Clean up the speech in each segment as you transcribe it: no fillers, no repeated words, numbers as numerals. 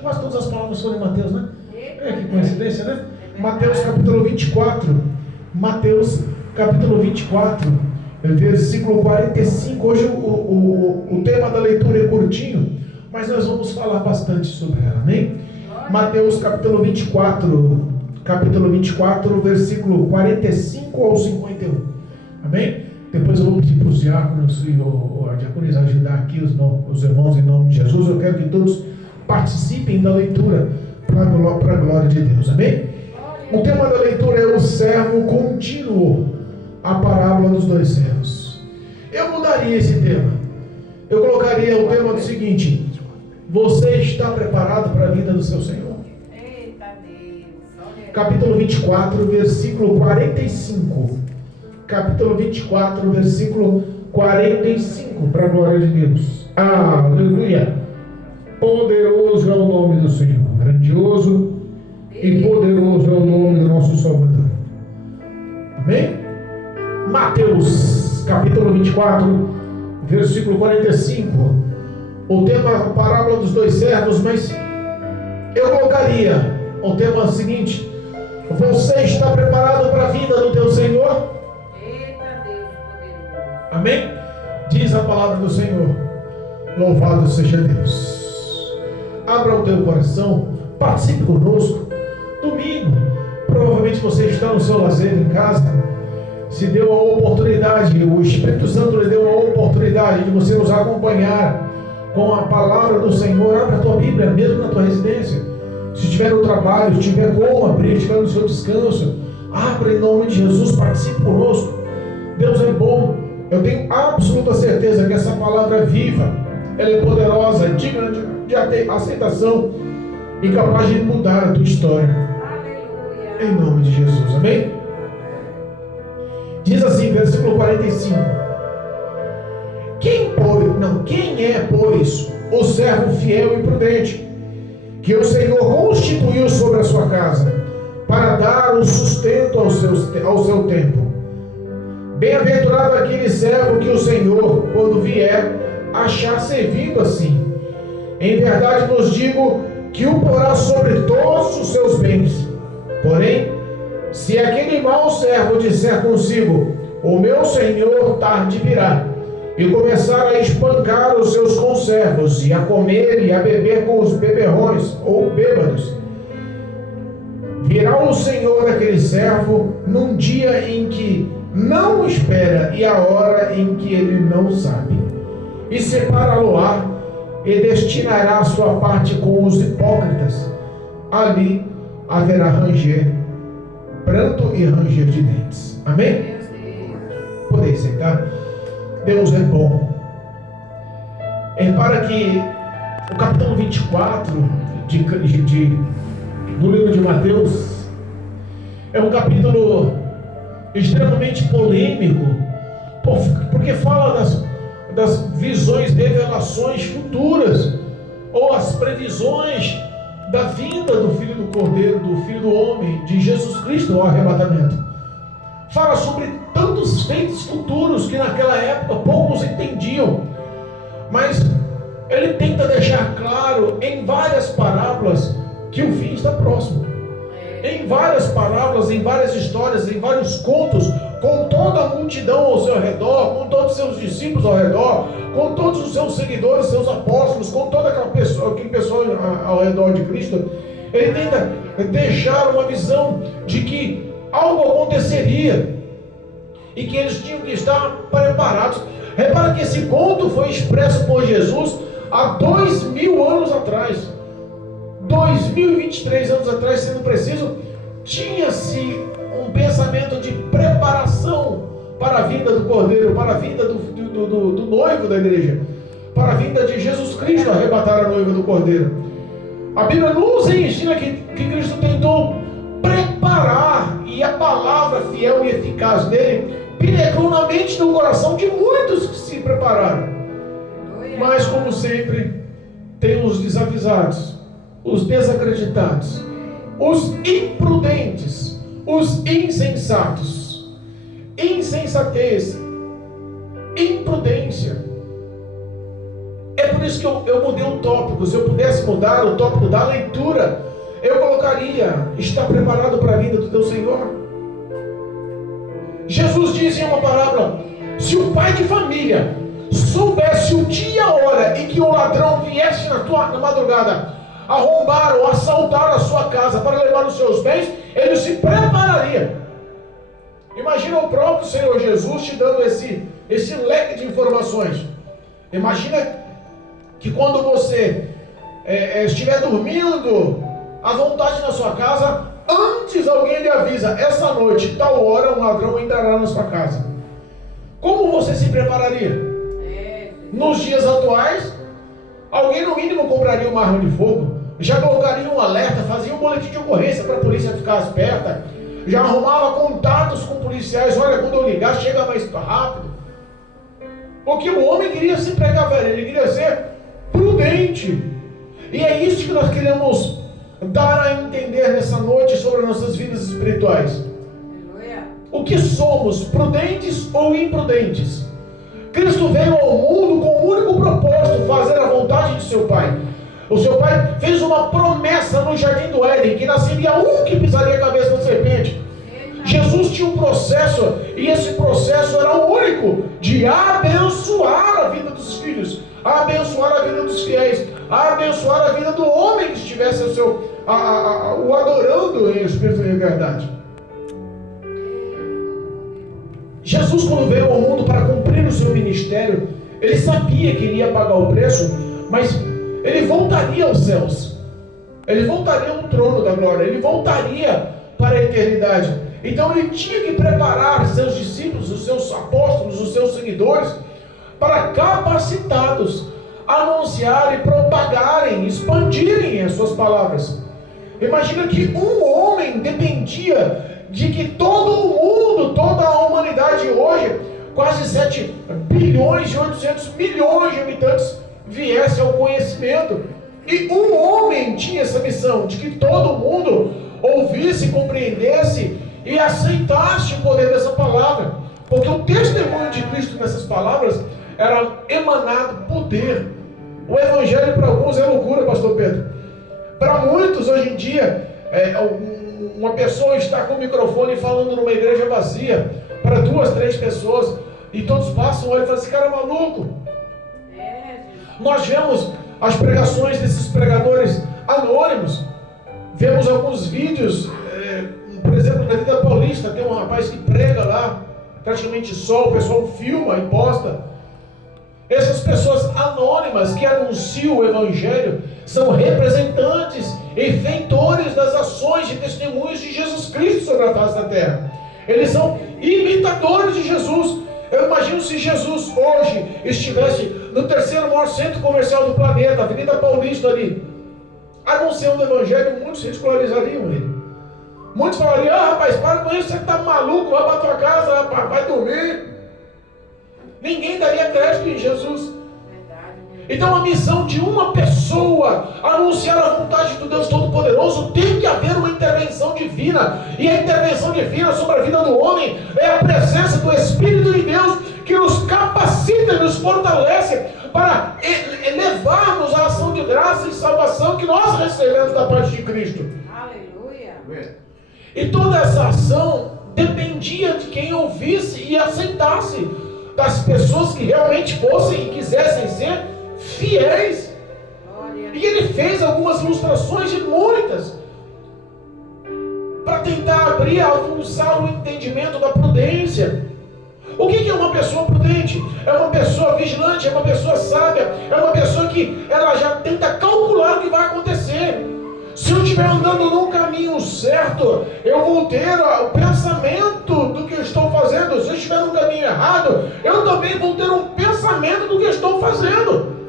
Quase todas as palavras foram em Mateus, né? É, que coincidência, né? Mateus capítulo 24. Mateus capítulo 24, versículo 45. Hoje o tema da leitura é curtinho, mas nós vamos falar bastante sobre ela, amém? Mateus capítulo 24, versículo 45 ao 51, amém? Depois eu vou pedir para os diáconos e a diaconisa ajudar aqui os irmãos em nome de Jesus. Eu quero que todos participem da leitura para a glória de Deus, amém? O tema da leitura é o servo contínuo, a parábola dos dois servos. Eu mudaria esse tema. Eu colocaria o tema do seguinte: você está preparado para a vida do seu Senhor? Eita Deus. Capítulo 24, versículo 45. Capítulo 24, versículo 45, para a glória de Deus. Aleluia! Poderoso é o nome do Senhor, grandioso e poderoso é o nome do nosso Salvador. Amém? Mateus, capítulo 24, versículo 45. O tema é a parábola dos dois servos, mas eu colocaria o tema seguinte: você está preparado para a vinda do teu Senhor? Eita Deus poderoso. Amém? Diz a palavra do Senhor. Louvado seja Deus. Abra o teu coração, participe conosco. Domingo, provavelmente você está no seu lazer em casa. Se deu a oportunidade, o Espírito Santo lhe deu a oportunidade de você nos acompanhar com a palavra do Senhor. Abra a tua Bíblia, mesmo na tua residência. Se estiver no trabalho, se tiver como abrir, estiver no seu descanso, abra em nome de Jesus, participe conosco. Deus é bom. Eu tenho absoluta certeza que essa palavra é viva, ela é poderosa, digna de aceitação e capaz de mudar a tua história. Aleluia. Em nome de Jesus, amém? Diz assim, versículo 45. Quem é, pois, o servo fiel e prudente, que o Senhor constituiu sobre a sua casa, para dar o sustento ao seu tempo? Bem-aventurado aquele servo que o Senhor, quando vier, achar servindo assim. Em verdade vos digo que o porá sobre todos os seus bens. Porém, se aquele mau servo disser consigo: o meu senhor tarde virá, e começar a espancar os seus conservos, e a comer e a beber com os beberrões ou bêbados, virá o senhor daquele servo num dia em que não espera e a hora em que ele não sabe, e separá-lo-á e destinará a sua parte com os hipócritas. Ali haverá pranto e ranger de dentes. Amém? Podem sentar. Deus é bom. Repara que o capítulo 24 do livro de Mateus é um capítulo extremamente polêmico, porque fala das visões, revelações futuras, ou as previsões da vinda do Filho do Cordeiro, do Filho do Homem, de Jesus Cristo ao arrebatamento. Fala sobre tantos feitos futuros que naquela época poucos entendiam, mas ele tenta deixar claro em várias parábolas que o fim está próximo. Em várias parábolas, em várias histórias, em vários contos, com toda a multidão ao seu redor, com todos os seus discípulos ao redor, com todos os seus seguidores, seus apóstolos, com toda aquele pessoal ao redor de Cristo, ele tenta deixar uma visão de que algo aconteceria e que eles tinham que estar preparados. Repara que esse conto foi expresso por Jesus há 2000 anos atrás. 2023 anos atrás, sendo preciso, tinha-se um pensamento de preparação para a vinda do Cordeiro, para a vinda do noivo da igreja, para a vinda de Jesus Cristo arrebatar a noiva do Cordeiro. A Bíblia nos ensina que Cristo tentou preparar, e a palavra fiel e eficaz dele penetrou na mente e no coração de muitos que se prepararam. Mas, como sempre, tem os desavisados, os desacreditados, os imprudentes, os insensatos. Insensatez, imprudência é por isso que eu mudei o tópico. Se eu pudesse mudar o tópico da leitura, eu colocaria: está preparado para a vinda do teu Senhor? Jesus diz em uma parábola: se o pai de família soubesse o dia e a hora em que o ladrão viesse na madrugada arrombar ou assaltar a sua casa para levar os seus bens, ele se prepararia. Imagina o próprio Senhor Jesus te dando esse leque de informações. Imagina que quando você estiver dormindo à vontade na sua casa, antes alguém lhe avisa: essa noite, tal hora, um ladrão entrará na sua casa. Como você se prepararia? Nos dias atuais, alguém no mínimo compraria uma arma de fogo, já colocaria um alerta, fazia um boletim de ocorrência para a polícia ficar esperta, já arrumava contatos com policiais: olha, quando eu ligar, chega mais rápido. Porque o homem queria se precaver, ele queria ser prudente. E é isso que nós queremos dar a entender nessa noite sobre nossas vidas espirituais. O que somos, prudentes ou imprudentes? Cristo veio ao mundo com o único propósito: fazer a vontade de seu Pai. O seu Pai fez uma promessa no jardim do Éden, que nasceria um que pisaria a cabeça da serpente. Jesus tinha um processo, e esse processo era o único: de abençoar a vida dos filhos, abençoar a vida dos fiéis, abençoar a vida do homem que estivesse o adorando em espírito e em verdade. Jesus, quando veio ao mundo para cumprir o seu ministério, ele sabia que iria pagar o preço, mas ele voltaria aos céus, ele voltaria ao trono da glória, ele voltaria para a eternidade. Então ele tinha que preparar seus discípulos, os seus apóstolos, os seus seguidores, para capacitados a anunciarem, propagarem, expandirem as suas palavras. Imagina que um homem dependia de que todo o mundo, toda a humanidade hoje, quase 7 bilhões e 800 milhões de habitantes, viesse ao conhecimento. E um homem tinha essa missão, de que todo mundo ouvisse, compreendesse e aceitasse o poder dessa palavra. Porque o testemunho de Cristo nessas palavras era emanado poder. O evangelho para alguns é loucura, pastor Pedro. Para muitos hoje em dia, uma pessoa está com o microfone falando numa igreja vazia para 2, 3 pessoas, e todos passam, olham e falam: esse cara é maluco. Nós vemos as pregações desses pregadores anônimos, vemos alguns vídeos, por exemplo, na Vida Paulista tem um rapaz que prega lá, praticamente só, o pessoal filma e posta. Essas pessoas anônimas que anunciam o evangelho são representantes e feitores das ações e testemunhos de Jesus Cristo sobre a face da terra. Eles são imitadores de Jesus. Eu imagino se Jesus hoje estivesse no 3º maior centro comercial do planeta, Avenida Paulista ali, anunciando o evangelho, muitos ridicularizariam ele. Muitos falariam: rapaz, para com isso, você está maluco, vai para a tua casa, rapaz, vai dormir. Ninguém daria crédito em Jesus. Então a missão de uma pessoa anunciar a vontade do Deus Todo-Poderoso, tem que haver uma intervenção divina. E a intervenção divina sobre a vida do homem é a presença do Espírito de Deus, que nos capacita e nos fortalece para levarmos a ação de graça e salvação que nós recebemos da parte de Cristo. Aleluia. E toda essa ação dependia de quem ouvisse e aceitasse, das pessoas que realmente fossem e quisessem ser fiéis. E ele fez algumas ilustrações, de muitas, para tentar abrir, avançar o entendimento da prudência. O que é uma pessoa prudente? É uma pessoa vigilante, é uma pessoa sábia, é uma pessoa que ela já tenta calcular o que vai acontecer. Se eu estiver andando num caminho certo, eu vou ter o pensamento do que eu estou fazendo. Se eu estiver num caminho errado, eu também vou ter um pensamento do que eu estou fazendo.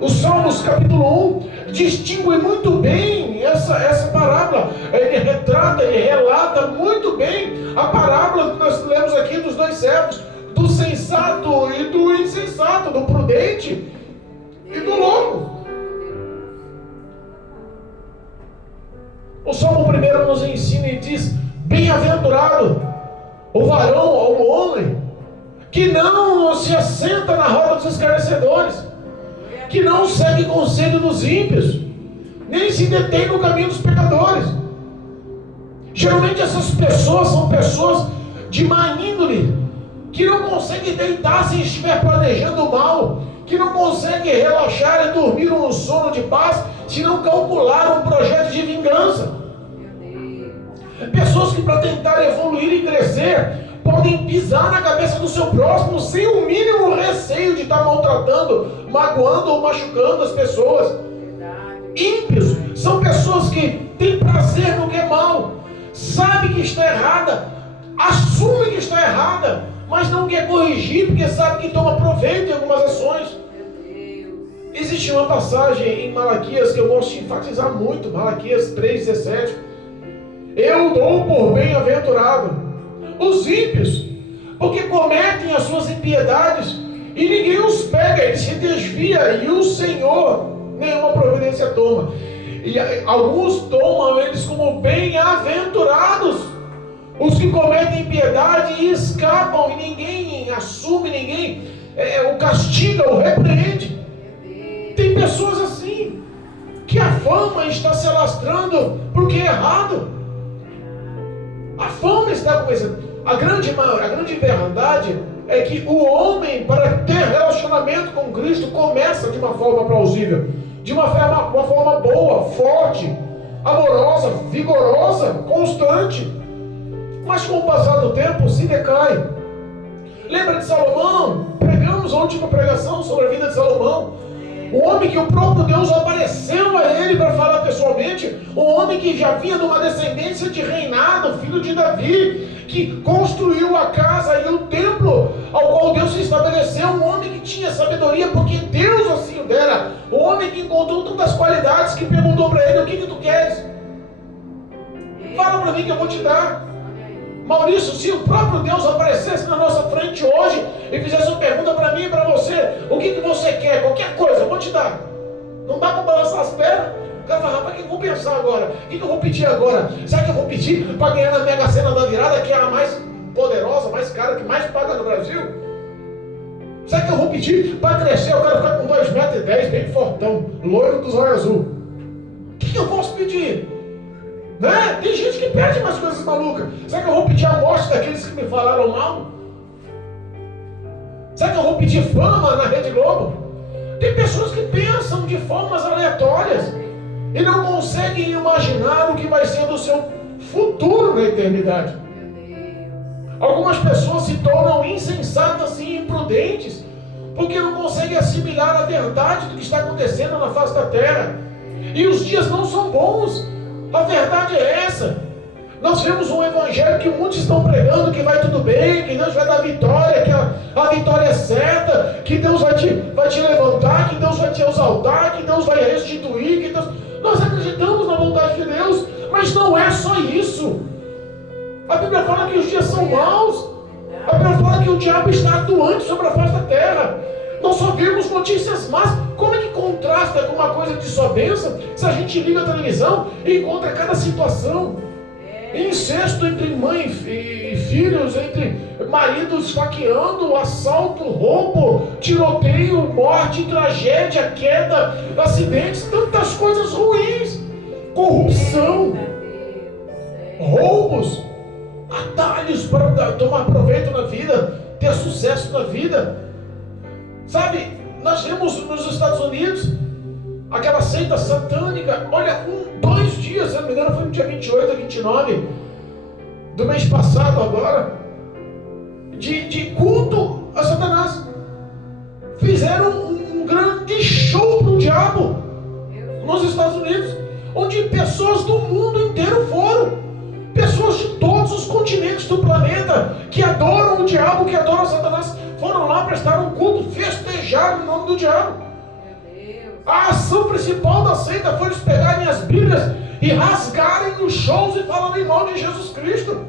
O Salmos capítulo 1 distingue muito bem essa parábola. Ele retrata, ele relata muito bem a parábola que nós lemos aqui dos 2 servos, do sensato e do insensato, do prudente e do louco. O Salmo 1 nos ensina e diz: bem-aventurado o varão ou o homem que não se assenta na roda dos escarnecedores. que não segue conselho dos ímpios, nem se detém no caminho dos pecadores. Geralmente essas pessoas são pessoas de má índole, que não conseguem deitar se estiver planejando o mal, que não conseguem relaxar e dormir um sono de paz se não calcular um projeto de vingança. Pessoas que, para tentar evoluir e crescer, podem pisar na cabeça do seu próximo sem o mínimo receio de estar maltratando, magoando ou machucando as pessoas. Ímpios são pessoas que têm prazer no que é mal, sabe que está errada, assume que está errada, mas não quer corrigir porque sabe que toma proveito em algumas ações. Existe uma passagem em Malaquias que eu gosto de enfatizar muito, Malaquias 3,17. Eu dou por bem-aventurado os ímpios, porque cometem as suas impiedades e ninguém os pega, eles se desvia e o Senhor nenhuma providência toma. E alguns tomam eles como bem-aventurados, os que cometem impiedade e escapam, e ninguém assume, ninguém o castiga, o repreende. Tem pessoas assim, que a fama está se alastrando porque é errado. A fama está começando. A grande verdade é que o homem, para ter relacionamento com Cristo, começa de uma forma plausível, de uma forma boa, forte, amorosa, vigorosa, constante. Mas com o passar do tempo se decai. Lembra de Salomão? Pregamos a última pregação sobre a vida de Salomão. Um homem que o próprio Deus apareceu a ele para falar pessoalmente. Um homem que já vinha de uma descendência de reinado, filho de Davi, que construiu a casa e o templo ao qual Deus se estabeleceu. Um homem que tinha sabedoria porque Deus assim o dera. Um homem que encontrou tantas qualidades que perguntou para ele: o que tu queres? Fala para mim que eu vou te dar. Maurício, se o próprio Deus aparecesse na nossa frente hoje e fizesse uma pergunta para mim e para você: o que você quer? Qualquer coisa, eu vou te dar. Não dá para balançar as pernas. O cara fala: rapaz, o que eu vou pensar agora? O que eu vou pedir agora? Será que eu vou pedir para ganhar na Mega Sena da Virada, que é a mais poderosa, mais cara, que mais paga no Brasil? Será que eu vou pedir para crescer? Eu quero ficar com 2,10 metros, bem fortão, loiro dos olhos azul. O que eu posso pedir? Né? Tem gente que pede umas coisas malucas. Será que eu vou pedir a morte daqueles que me falaram mal? Será que eu vou pedir fama na Rede Globo? Tem pessoas que pensam de formas aleatórias e não conseguem imaginar o que vai ser do seu futuro na eternidade. Algumas pessoas se tornam insensatas e imprudentes porque não conseguem assimilar a verdade do que está acontecendo na face da terra. E os dias não são bons. A verdade é essa. Nós vemos um evangelho que muitos estão pregando que vai tudo bem, que Deus vai dar vitória, que a vitória é certa, que Deus vai te levantar, que Deus vai te exaltar, que Deus vai restituir, que Deus... Nós acreditamos na vontade de Deus, mas não é só isso. A Bíblia fala que os dias são maus. A Bíblia fala que o diabo está atuante sobre a face da terra. Nós só vemos notícias más. Como é que contrasta com uma coisa de só bênção se a gente liga a televisão e encontra cada situação? Incesto entre mãe e filhos, entre maridos esfaqueando, assalto, roubo, tiroteio, morte, tragédia, queda, acidentes, tantas coisas ruins, corrupção, roubos, atalhos para tomar proveito na vida, ter sucesso na vida. Sabe, nós vemos nos Estados Unidos aquela seita satânica. Olha, 2 dias, se não me engano, foi no dia 28 a 29 do mês passado agora, de culto a Satanás. Fizeram um grande show pro diabo nos Estados Unidos, onde pessoas do mundo inteiro foram. Pessoas de todos os continentes do planeta que adoram o diabo, que adoram Satanás, foram lá prestar um culto, festejar no nome do diabo. A ação principal da seita foi eles pegarem as Bíblias e rasgarem os shows e falarem em nome de Jesus Cristo.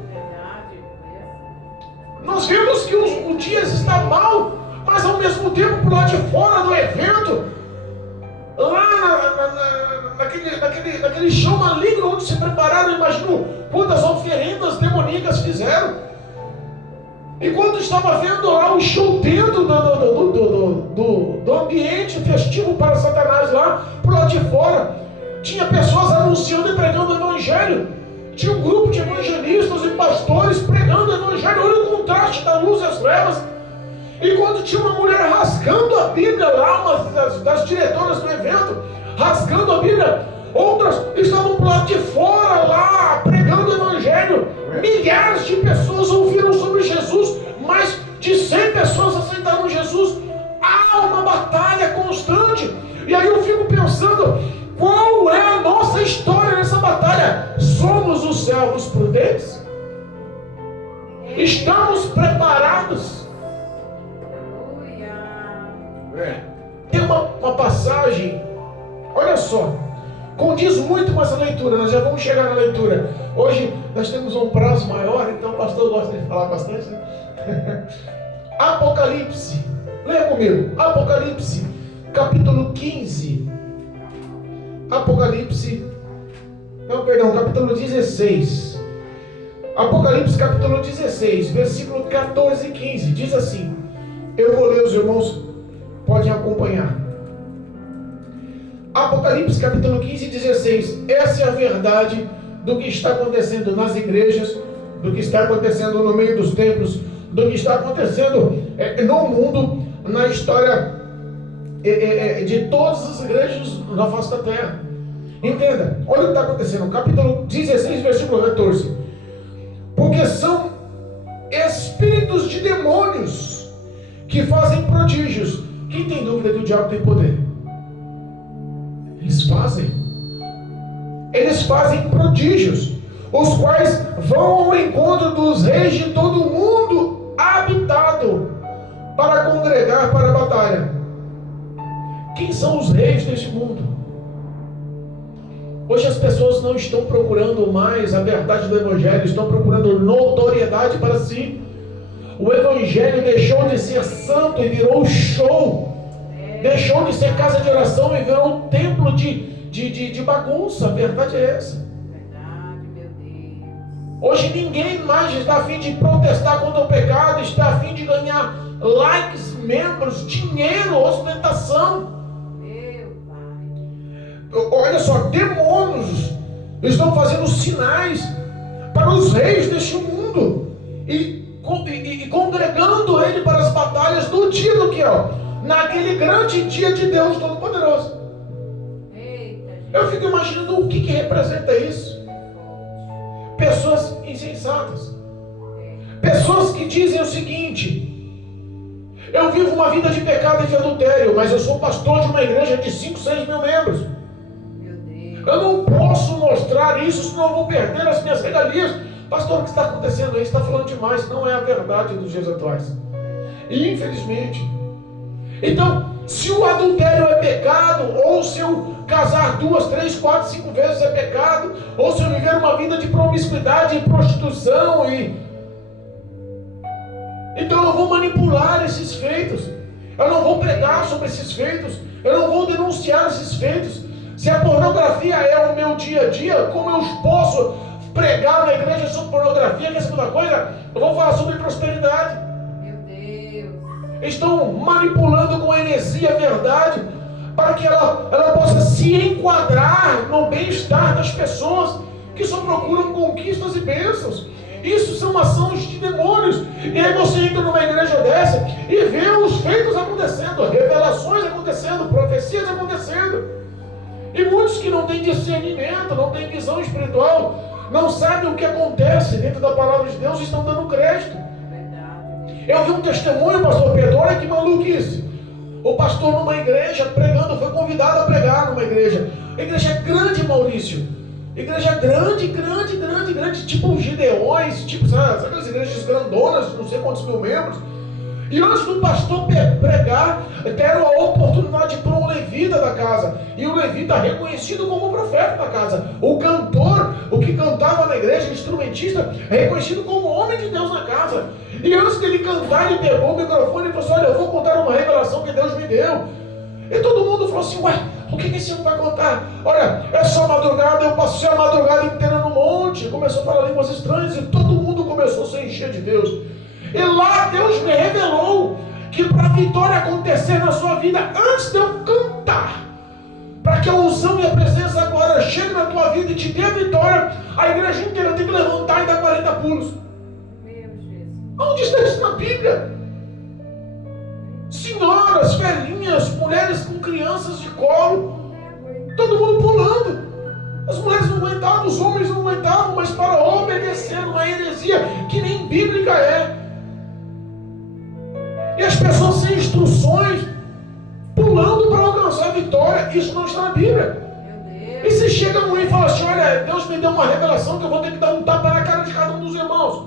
Nós vimos que o dia está mal, mas ao mesmo tempo, por lá de fora do evento, lá naquele show maligno onde se prepararam, imagino quantas oferendas demoníacas fizeram. E quando estava vendo lá o show dentro do ambiente festivo para Satanás lá, por lá de fora, tinha pessoas anunciando e pregando o evangelho. Tinha um grupo de evangelistas e pastores pregando o evangelho. Olha o contraste da luz e as trevas. E quando tinha uma mulher rasgando a Bíblia lá, uma das diretoras do evento, rasgando a Bíblia, outras estavam por lado de fora lá, pregando o evangelho. Milhares de pessoas ouviram sobre Jesus, mais de 100 pessoas aceitaram Jesus. Há uma batalha constante. E aí eu fico pensando, qual é a nossa história nessa batalha? Somos os servos prudentes? Estamos preparados? Tem uma passagem, olha só, condiz muito com essa leitura. Nós já vamos chegar na leitura. Hoje nós temos um prazo maior, então o pastor gosta de falar bastante, né? Apocalipse, leia comigo, Apocalipse, capítulo 15. Capítulo 16. Apocalipse, capítulo 16, versículo 14 e 15, diz assim. Eu vou ler, os irmãos podem acompanhar. Apocalipse, capítulo 15 e 16. Essa é a verdade do que está acontecendo nas igrejas, do que está acontecendo no meio dos templos, do que está acontecendo no mundo, na história de todas as igrejas na face da terra. Entenda, olha o que está acontecendo. Capítulo 16, versículo 14. Porque são espíritos de demônios que fazem prodígios. Quem tem dúvida que o diabo tem poder? Eles fazem prodígios, os quais vão ao encontro dos reis de todo o mundo habitado, para congregar para a batalha. Quem são os reis deste mundo? Hoje as pessoas não estão procurando mais a verdade do Evangelho, estão procurando notoriedade para si. O Evangelho deixou de ser santo e virou show. Deixou de ser casa de oração e virou um templo de bagunça. A verdade é essa. Verdade, meu Deus. Hoje ninguém mais está a fim de protestar contra o pecado, está a fim de ganhar likes, membros, dinheiro, ostentação. Meu Pai. Olha só, demônios estão fazendo sinais para os reis deste mundo e congregando ele para as batalhas do dia do que, naquele grande dia de Deus Todo-Poderoso. Eu fico imaginando o que representa isso. Pessoas insensatas, pessoas que dizem o seguinte: eu vivo uma vida de pecado e de adultério, mas eu sou pastor de uma igreja de 5, 6 mil membros. Eu não posso mostrar isso, senão eu vou perder as minhas regalias. Pastor, o que está acontecendo aí? Você está falando demais. Não é a verdade dos dias atuais, infelizmente. Então, se o adultério é pecado, ou se eu casar 2, 3, 4, 5 vezes é pecado, ou se eu viver uma vida de promiscuidade e prostituição, então eu vou manipular esses feitos. Eu não vou pregar sobre esses feitos. Eu não vou denunciar esses feitos. Se a pornografia é o meu dia a dia, como eu posso pregar na igreja sobre pornografia, que é a segunda coisa? Eu vou falar sobre prosperidade. Meu Deus. Estão manipulando com heresia a verdade, para que ela possa se enquadrar no bem-estar das pessoas que só procuram conquistas e bênçãos. Isso são ações de demônios. E aí você entra numa igreja dessa e vê os feitos acontecendo, revelações acontecendo, profecias acontecendo. E muitos que não têm discernimento, não têm visão espiritual, não sabem o que acontece dentro da palavra de Deus e estão dando crédito. Eu vi um testemunho, pastor Pedro, olha que maluquice. O pastor numa igreja pregando, foi convidado a pregar numa igreja. A igreja é grande, Maurício. Igreja grande, tipo Gideões, tipo, sabe aquelas igrejas grandonas, não sei quantos mil membros. E antes do pastor pregar, deram a oportunidade para um levita da casa. E o levita reconhecido como profeta da casa. O cantor, o que cantava na igreja, instrumentista, reconhecido como homem de Deus na casa. E antes dele cantar, ele pegou o microfone e falou assim: olha, eu vou contar uma revelação que Deus me deu. E todo mundo falou assim: ué, o que esse homem vai contar? Olha, essa madrugada eu passei a madrugada inteira no monte. Começou a falar línguas estranhas e todo mundo começou a se encher de Deus. E lá Deus me revelou que para a vitória acontecer na sua vida, antes de eu cantar, para que a unção e a presença agora chegue na tua vida e te dê a vitória, a igreja inteira tem que levantar e dar 40 pulos. Meu Jesus. Onde está isso na Bíblia? Senhoras, velhinhas, mulheres com crianças de colo, todo mundo pulando. As mulheres não aguentavam, os homens não aguentavam, mas para obedecer uma heresia que nem bíblica é. E as pessoas sem instruções, pulando para alcançar a vitória. Isso não está na Bíblia. E se chega um e fala assim: olha, Deus me deu uma revelação que eu vou ter que dar um tapa na cara de cada um dos irmãos,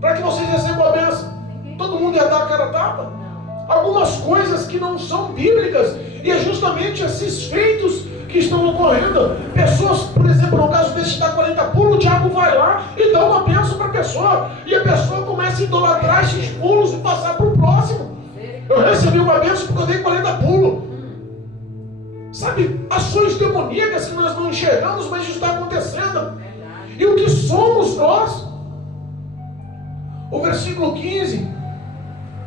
para que vocês recebam a bênção. Todo mundo ia dar a cara a tapa? Algumas coisas que não são bíblicas, e é justamente esses feitos que estão ocorrendo. Pessoas, por exemplo, no caso desse dar 40 pulos, o diabo vai lá e dá uma bênção para a pessoa, e a pessoa começa a idolatrar esses pulos e passar para o próximo. Eu recebi uma bênção porque eu dei 40 pulos. Sabe, ações demoníacas que nós não enxergamos, mas isso está acontecendo. E o que somos nós? O versículo 15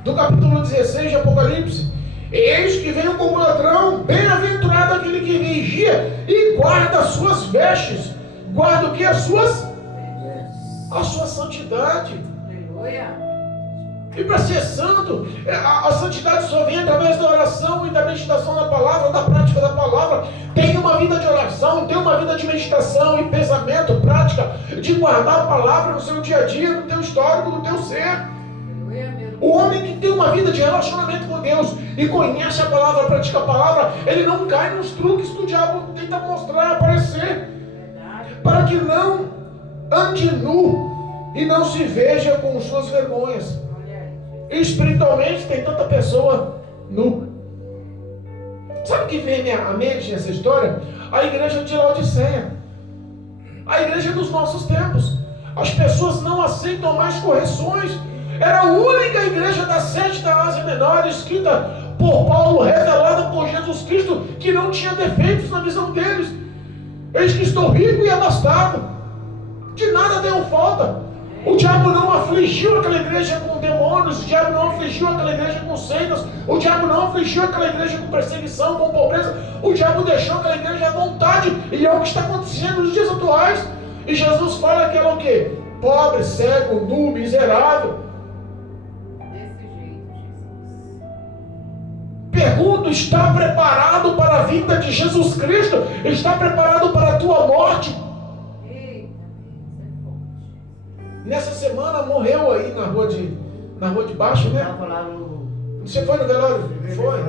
do capítulo 16 de Apocalipse: eis que venho como ladrão, bem-aventurado aquele que vigia e guarda as suas vestes. Guarda o que? A sua santidade. Aleluia. E para ser santo, a santidade só vem através da oração e da meditação da palavra, da prática da palavra. Tem uma vida de oração, tem uma vida de meditação e pensamento, prática, de guardar a palavra no seu dia a dia, no teu histórico, no teu ser. O homem que tem uma vida de relacionamento com Deus e conhece a palavra, pratica a palavra, ele não cai nos truques que o diabo tenta mostrar, aparecer, para que não ande nu e não se veja com suas vergonhas. Espiritualmente tem tanta pessoa nu. Sabe o que vem à mente nessa história? A igreja de Laodiceia, a igreja dos nossos tempos. As pessoas não aceitam mais correções. Era a única igreja das 7 da Ásia Menor, escrita por Paulo, revelada por Jesus Cristo, que não tinha defeitos na visão deles. Eis que estou rico e abastado, de nada tenho falta. O diabo não afligiu aquela igreja com demônios, o diabo não afligiu aquela igreja com seitas, o diabo não afligiu aquela igreja com perseguição, com pobreza. O diabo deixou aquela igreja à vontade, e é o que está acontecendo nos dias atuais. E Jesus fala que ela é o quê? Pobre, cego, nu, miserável. Desse jeito, Jesus. Pergunto: está preparado para a vinda de Jesus Cristo? Está preparado para a tua morte? Nessa semana morreu aí na rua de baixo, né? Você foi no velório? Foi.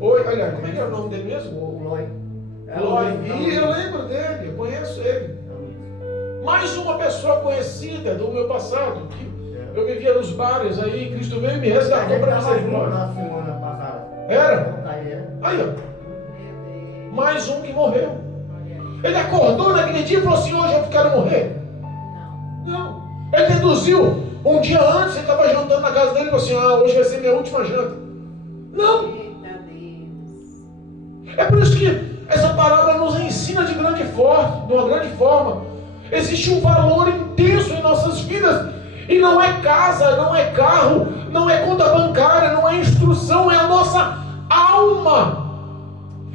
Olha, como é que era o nome dele mesmo? O Loi. E eu lembro dele, eu conheço ele. Mais uma pessoa conhecida do meu passado, que eu vivia nos bares aí, Cristo veio e me resgatou para essa glória. Na semana passada. Era? Aí, ó. Mais um que morreu. Ele acordou naquele dia e falou assim: hoje eu quero morrer. Não. Ele deduziu, um dia antes, ele estava jantando na casa dele e falou assim: hoje vai ser minha última janta. Não. É por isso que essa palavra nos ensina de uma grande forma. Existe um valor intenso em nossas vidas, e não é casa, não é carro, não é conta bancária, não é instrução, é a nossa alma,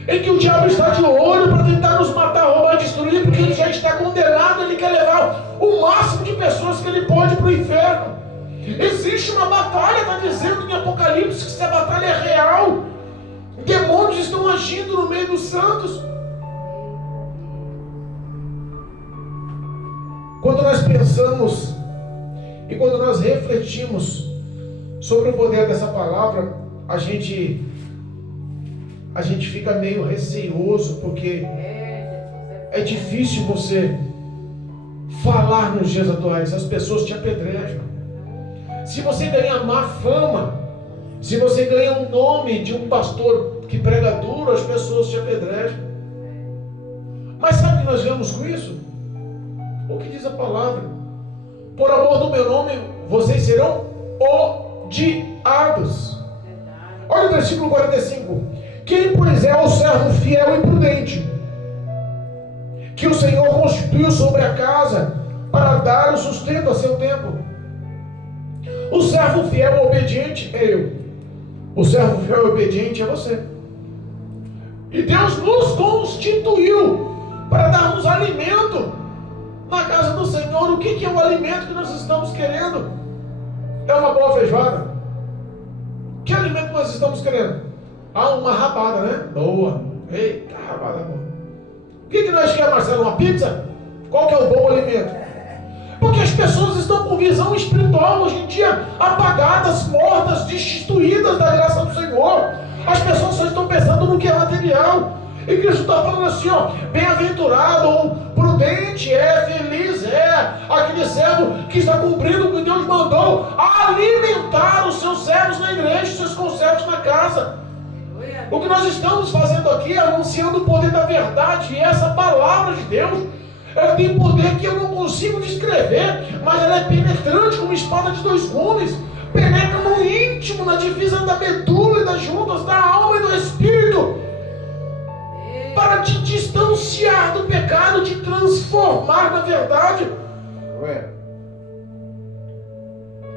em que o diabo está de olho para tentar nos matar, roubar, destruir, porque ele já está condenado. Ele quer levar o máximo de pessoas que ele pode para o inferno. Existe uma batalha, está dizendo em Apocalipse que essa batalha é real. Demônios estão agindo no meio dos santos. Quando nós pensamos e quando nós refletimos sobre o poder dessa palavra, a gente fica meio receoso, porque é difícil você falar nos dias atuais. As pessoas te apedrejam. Se você ganha má fama, se você ganha um nome de um pastor que prega duro, as pessoas te apedrejam. Mas sabe o que nós vemos com isso? O que diz a palavra? Por amor do meu nome, vocês serão odiados. Olha o versículo 45. Quem, pois, é o servo fiel e prudente, que o Senhor constituiu sobre a casa para dar o sustento a seu tempo? O servo fiel e obediente é eu. O servo fiel e obediente é você. E Deus nos constituiu para darmos alimento na casa do Senhor. O que é o alimento que nós estamos querendo? É uma boa feijoada? Que alimento nós estamos querendo? Ah, uma rabada, né? Boa. Eita, rabada boa. O que nós queremos, Marcelo? Uma pizza? Qual que é o bom alimento? Porque as pessoas estão com visão espiritual hoje em dia apagadas, mortas, destituídas da graça do Senhor. As pessoas só estão pensando no que é material. E Cristo está falando assim, ó: bem-aventurado ou prudente é, feliz é aquele servo que está cumprindo o que Deus mandou alimentar os seus servos na igreja, os seus conservos na casa. O que nós estamos fazendo aqui é anunciando o poder da verdade. E essa palavra de Deus, ela tem poder que eu não consigo descrever, mas ela é penetrante como espada de dois gumes. Penetra no íntimo, na divisa da medula e das juntas, da alma e do espírito, para te distanciar do pecado, te transformar na verdade.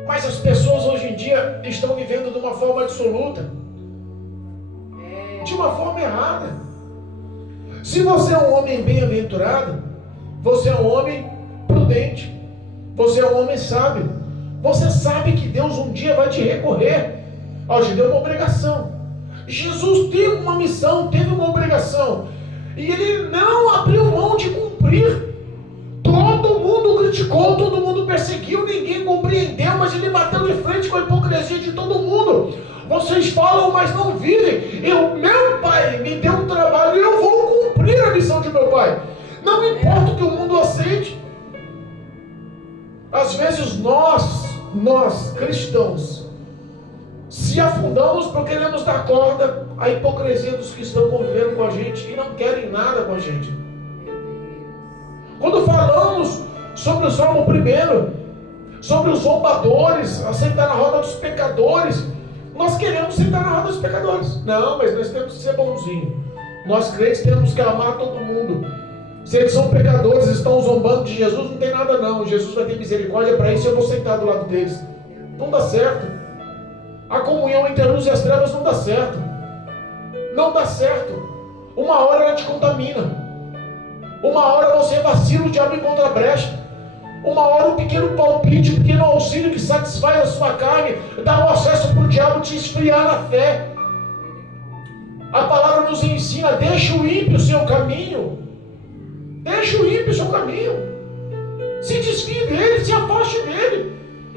Mas as pessoas hoje em dia estão vivendo de uma forma absoluta, de uma forma errada. Se você é um homem bem-aventurado, você é um homem prudente, você é um homem sábio. Você sabe que Deus um dia vai te recorrer. Ó, te deu uma obrigação. Jesus teve uma missão, teve uma obrigação, e ele não abriu mão de cumprir. Todo mundo criticou, todo mundo perseguiu, ninguém compreendeu, mas ele bateu de frente com a hipocrisia de todo mundo. Vocês falam, mas não vivem. Meu pai me deu um trabalho e eu vou cumprir a missão de meu pai. Não importa o que o mundo aceite. Às vezes nós cristãos, se afundamos porque queremos dar corda à hipocrisia dos que estão convivendo com a gente e não querem nada com a gente. Quando falamos sobre o Salmo 1, sobre os zombadores, a sentar na roda dos pecadores, nós queremos sentar na roda dos pecadores. Não, mas nós temos que ser bonzinhos. Nós crentes temos que amar todo mundo. Se eles são pecadores, estão zombando de Jesus, não tem nada não. Jesus vai ter misericórdia para isso e eu vou sentar do lado deles. Não dá certo. A comunhão entre a luz e as trevas não dá certo. Não dá certo. Uma hora ela te contamina. Uma hora você vacila, o diabo encontra a brecha. Uma hora um pequeno palpite, um pequeno auxílio que satisfaz a sua carne, dá o acesso para o diabo te esfriar na fé. A palavra nos ensina: deixa o ímpio o seu caminho. Deixa o ímpio o seu caminho. Se desvie dele, se afaste dele.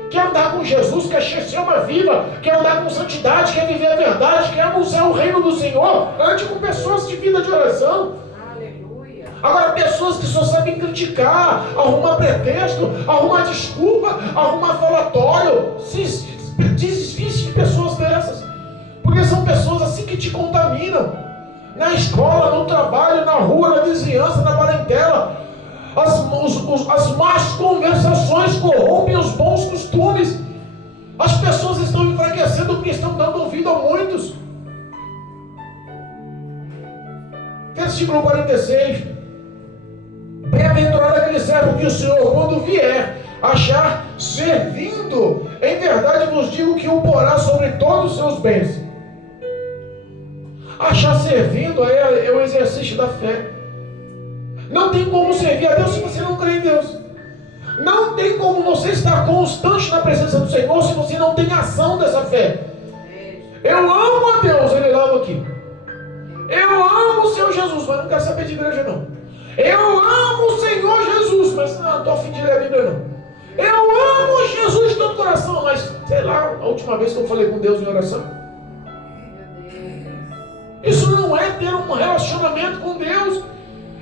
Quer andar com Jesus, quer ser uma viva, quer andar com santidade, quer viver a verdade, quer anunciar o reino do Senhor, ande com pessoas de vida de oração. Aleluia. Agora, pessoas que só sabem criticar, arrumar pretexto, arrumar desculpa, arrumar falatório, desvie-se de pessoas dessas, porque são pessoas assim que te contaminam. Na escola, no trabalho, na rua, na vizinhança, na parentela, as más conversações corrompem os bons costumes. As pessoas estão enfraquecendo porque estão dando ouvido a muitos. Versículo 46. Bem-aventurado aquele servo que o Senhor, quando vier, achar servindo. Em verdade vos digo que o porá sobre todos os seus bens. Achar servindo é o exercício da fé. Não tem como servir a Deus se você não crê em Deus. Não tem como você estar constante na presença do Senhor se você não tem ação dessa fé. Eu amo a Deus, ele lava aqui. Eu amo o Senhor Jesus, mas não quero saber de igreja não. Eu amo o Senhor Jesus, mas não estou a fim de ler a Bíblia não. Eu amo Jesus de todo o coração, mas sei lá, a última vez que eu falei com Deus em oração. Isso não é ter um relacionamento com Deus.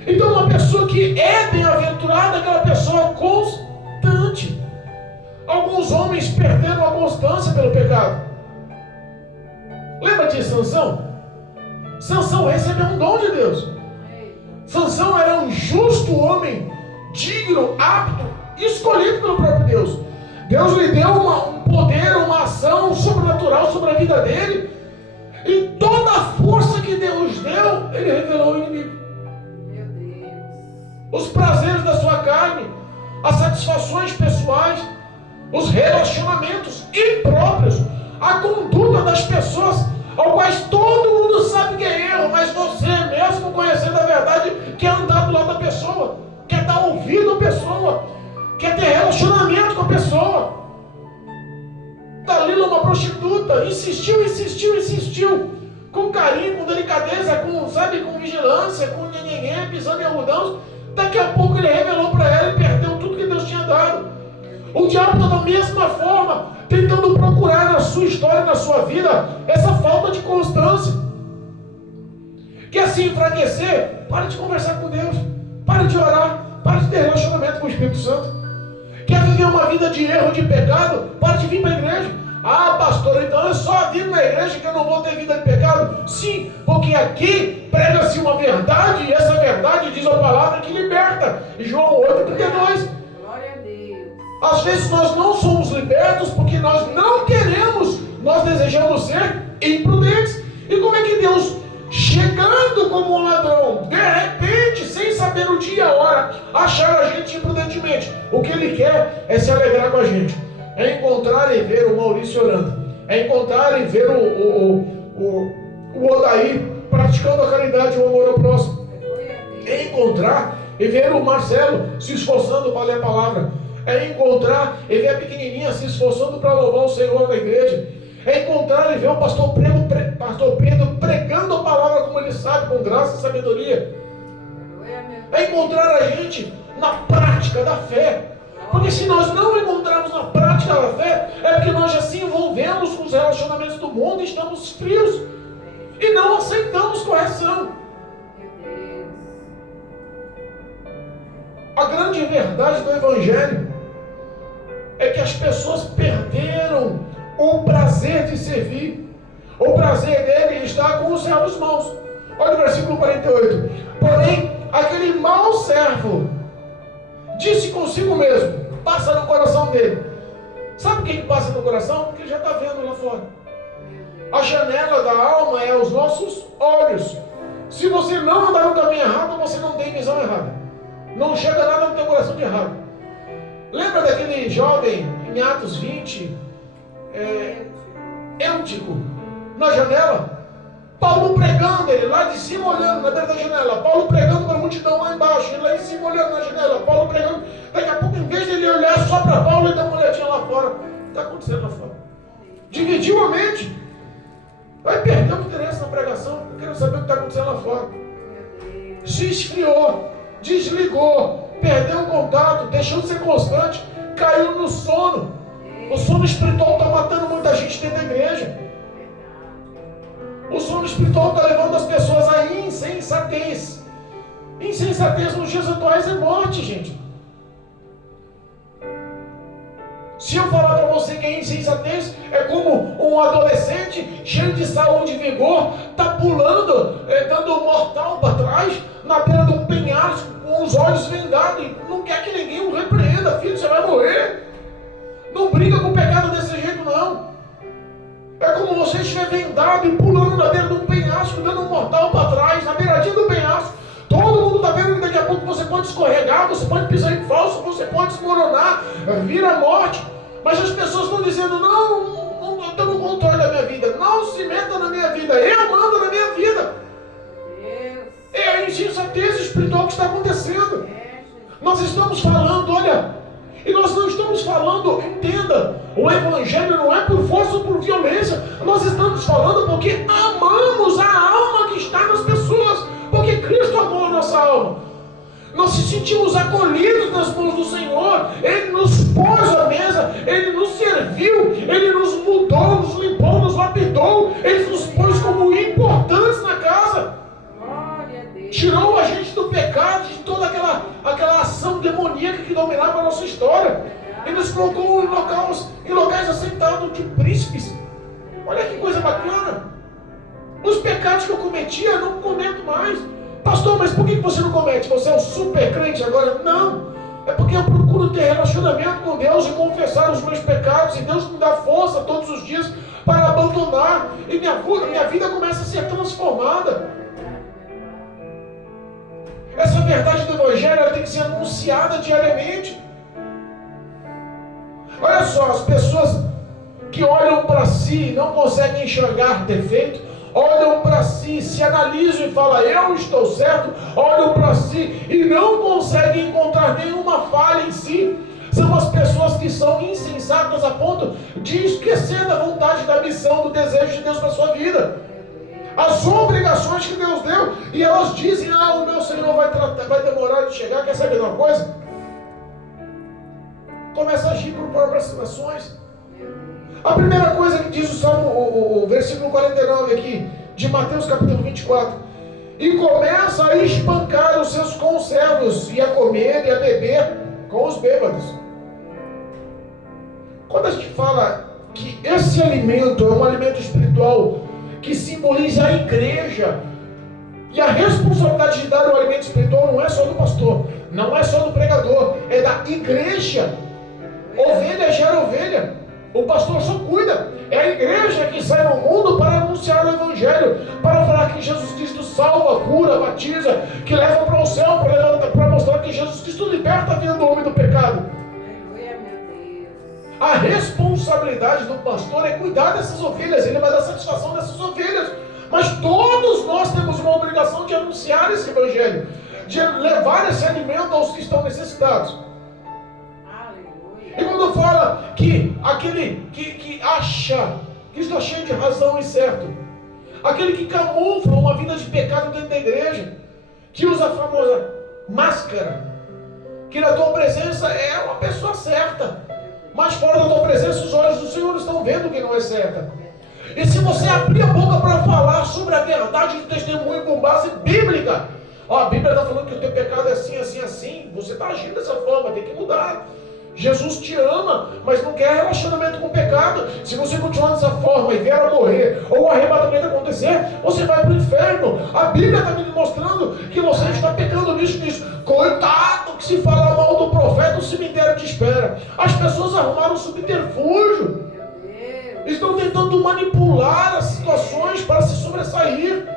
Então uma pessoa que é bem-aventurada é aquela pessoa constante. Alguns homens perderam a constância pelo pecado. Lembra de Sansão? Sansão recebeu um dom de Deus. Sansão era um justo homem, digno, apto, escolhido pelo próprio Deus. Deus lhe deu um poder, uma ação sobrenatural sobre a vida dele. E toda a força que Deus deu, ele revelou ao inimigo. Meu Deus. Os prazeres da sua carne, as satisfações pessoais, os relacionamentos impróprios, a conduta das pessoas, ao quais todo mundo sabe que é erro, mas você mesmo conhecendo a verdade, quer andar do lado da pessoa, quer dar ouvido à pessoa, quer ter relacionamento com a pessoa. Dalila, uma prostituta, insistiu, com carinho, com delicadeza, com vigilância, com nhenhenhé, pisando em algodão. Daqui a pouco ele revelou para ela e perdeu tudo que Deus tinha dado. O diabo está da mesma forma, tentando procurar na sua história, na sua vida, essa falta de constância. Quer se enfraquecer? Para de conversar com Deus, para de orar, para de ter relacionamento com o Espírito Santo. Quer viver uma vida de erro, de pecado? Para de vir para a igreja. Ah, pastor, então eu só vivo na igreja que eu não vou ter vida de pecado? Sim, porque aqui prega-se uma verdade, e essa verdade diz a palavra que liberta. João 8,32. Glória a Deus. Às vezes nós não somos libertos porque nós não queremos, nós desejamos ser imprudentes. E como é que Deus, chegando como um ladrão, de repente, sem saber o dia e a hora, achar a gente imprudentemente? O que Ele quer é se alegrar com a gente, é encontrar e ver o Maurício orando, é encontrar e ver o Odair praticando a caridade e o amor ao próximo, é encontrar e ver o Marcelo se esforçando para ler a palavra, é encontrar e ver a pequenininha se esforçando para louvar o Senhor na igreja, é encontrar e ver o pastor Pedro pregando a palavra como ele sabe, com graça e sabedoria. É encontrar a gente na prática da fé. Porque se nós não encontrarmos na prática da fé, é porque nós já se envolvemos com os relacionamentos do mundo e estamos frios e não aceitamos correção. A grande verdade do Evangelho é que as pessoas perderam o prazer de servir. O prazer dele está com o céu nos mãos. Olha o versículo 48. Porém, aquele mau servo disse consigo mesmo, passa no coração dele. Sabe o que passa no coração? Porque ele já está vendo lá fora. A janela da alma é os nossos olhos. Se você não andar no caminho errado, você não tem visão errada. Não chega nada no teu coração de errado. Lembra daquele jovem em Atos 20, Eutico, na janela? Paulo pregando, ele lá de cima olhando na beira da janela, Paulo pregando para a multidão lá embaixo, ele lá em cima olhando na janela, Paulo pregando. Daqui a pouco, em vez de ele olhar só para Paulo, ele dá uma olhadinha lá fora. O que está acontecendo lá fora? Dividiu a mente. Vai perder o interesse na pregação, eu quero saber o que está acontecendo lá fora. Se esfriou, desligou, perdeu o contato, deixou de ser constante, caiu no sono. O sono espiritual está matando muita gente dentro da igreja. O sono espiritual está levando as pessoas à insensatez. Insensatez nos dias atuais é morte, gente. Se eu falar para você que a insensatez é como um adolescente cheio de saúde e vigor, está pulando, dando um mortal para trás, na beira de um penhasco, com os olhos vendados, e não quer que ninguém o repreenda. Filho, você vai morrer. Não briga com o pecado desse jeito, não. É como você estiver vendado e pulando na beira de um penhasco, dando um mortal para trás, na beiradinha do penhasco. Todo mundo está vendo que daqui a pouco você pode escorregar, você pode pisar em falso, você pode desmoronar, vir a morte. Mas as pessoas estão dizendo, não, eu estou no controle da minha vida, não se meta na minha vida, eu mando na minha vida. É a insensatez espiritual que está acontecendo. Nós estamos falando, olha, e nós não estamos falando, entenda, o Evangelho não é por força ou por violência, nós estamos falando porque amamos a alma que está nas pessoas, porque Cristo amou a nossa alma. Nós se sentimos acolhidos nas mãos do Senhor, Ele nos pôs à mesa, Ele nos serviu, Ele nos mudou, nos limpou, nos lapidou, Ele nos pôs como importantes na casa. Tirou a gente do pecado, de toda aquela ação demoníaca que dominava a nossa história. Ele nos colocou em locais assentados de príncipes. Olha que coisa bacana. Os pecados que eu cometia, eu não cometo mais. Pastor, mas por que você não comete? Você é um super crente agora? Não. É porque eu procuro ter relacionamento com Deus e confessar os meus pecados. E Deus me dá força todos os dias para abandonar. E minha vida começa a ser transformada. Essa verdade do Evangelho ela tem que ser anunciada diariamente. Olha só, as pessoas que olham para si e não conseguem enxergar defeito, olham para si, se analisam e falam, eu estou certo, olham para si e não conseguem encontrar nenhuma falha em si. São as pessoas que são insensatas a ponto de esquecer da vontade, da missão, do desejo de Deus para a sua vida. As obrigações que Deus deu, e elas dizem, o meu Senhor vai demorar de chegar, quer saber de uma coisa? Começa a agir por próprias ações. A primeira coisa que diz o Salmo, o versículo 49 aqui, de Mateus capítulo 24, e começa a espancar os seus conservos, e a comer e a beber com os bêbados. Quando a gente fala que esse alimento é um alimento espiritual que simboliza a igreja, e a responsabilidade de dar o alimento espiritual não é só do pastor, não é só do pregador, é da igreja. Ovelha gera ovelha, o pastor só cuida, é a igreja que sai no mundo para anunciar o evangelho, para falar que Jesus Cristo salva, cura, batiza, que leva para o céu, para mostrar que Jesus Cristo liberta a vida do homem do pecado. A responsabilidade do pastor é cuidar dessas ovelhas, ele vai dar satisfação dessas ovelhas, mas todos nós temos uma obrigação de anunciar esse evangelho, de levar esse alimento aos que estão necessitados. E quando fala que aquele que acha que está cheio de razão e certo, aquele que camufla uma vida de pecado dentro da igreja, que usa a famosa máscara, que na tua presença é uma pessoa certa, mas fora da tua presença os olhos do Senhor estão vendo que não é certa. E se você abrir a boca para falar sobre a verdade do testemunho com base bíblica, a Bíblia está falando que o teu pecado é assim, assim, assim, você está agindo dessa forma, tem que mudar. Jesus te ama, mas não quer relacionamento com o pecado. Se você continuar dessa forma e vier a morrer, ou o arrebatamento acontecer, você vai para o inferno. A Bíblia está me mostrando que você está pecando nisso. Coitado que se falar mal do profeta, o cemitério te espera. As pessoas arrumaram um subterfúgio, estão tentando manipular as situações para se sobressair.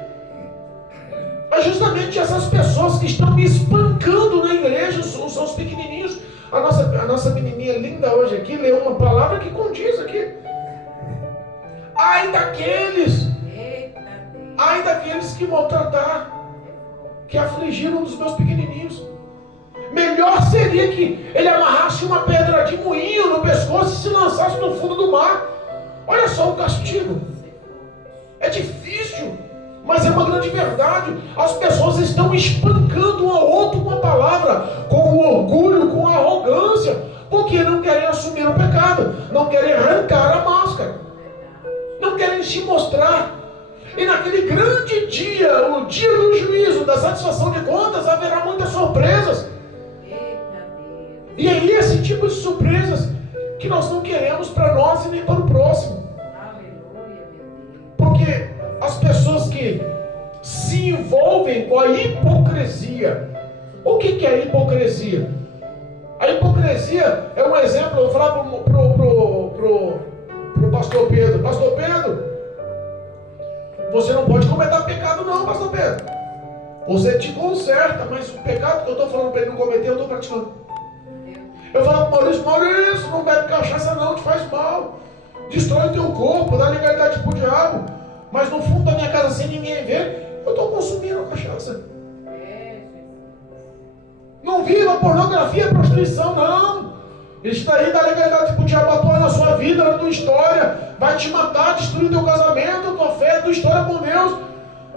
É justamente essas pessoas que estão me espancando na igreja, são os pequenininhos. A nossa menininha linda hoje aqui leu uma palavra que condiz aqui. Ai daqueles que maltratar, que afligiram dos meus pequenininhos. Melhor seria que ele amarrasse uma pedra de moinho no pescoço e se lançasse no fundo do mar. Olha só o castigo. É difícil, mas é uma grande verdade. As pessoas estão espancando um ao outro com a palavra, com o orgulho, com a arrogância, porque não querem assumir o pecado, não querem arrancar a máscara, não querem se mostrar. E naquele grande dia, o dia do juízo, da satisfação de contas, haverá muitas surpresas. E é esse tipo de surpresas que nós não queremos para nós e nem para o próximo. Porque as pessoas que se envolvem com a hipocrisia. O que é a hipocrisia? A hipocrisia é um exemplo. Eu vou falar pro pastor Pedro. Pastor Pedro, você não pode cometer pecado não, pastor Pedro. Você te conserta, mas o pecado que eu estou falando para ele não cometer, eu estou praticando. Eu falo para Maurício, não bebe cachaça não, te faz mal. Destrói o teu corpo, dá legalidade para o diabo. Mas no fundo da minha casa, sem ninguém ver, eu estou consumindo a cachaça. Não viva pornografia, prostituição, não. Isso daí dá legalidade para o diabo atuar na sua vida, na tua história. Vai te matar, destruir teu casamento, tua fé, tua história com Deus.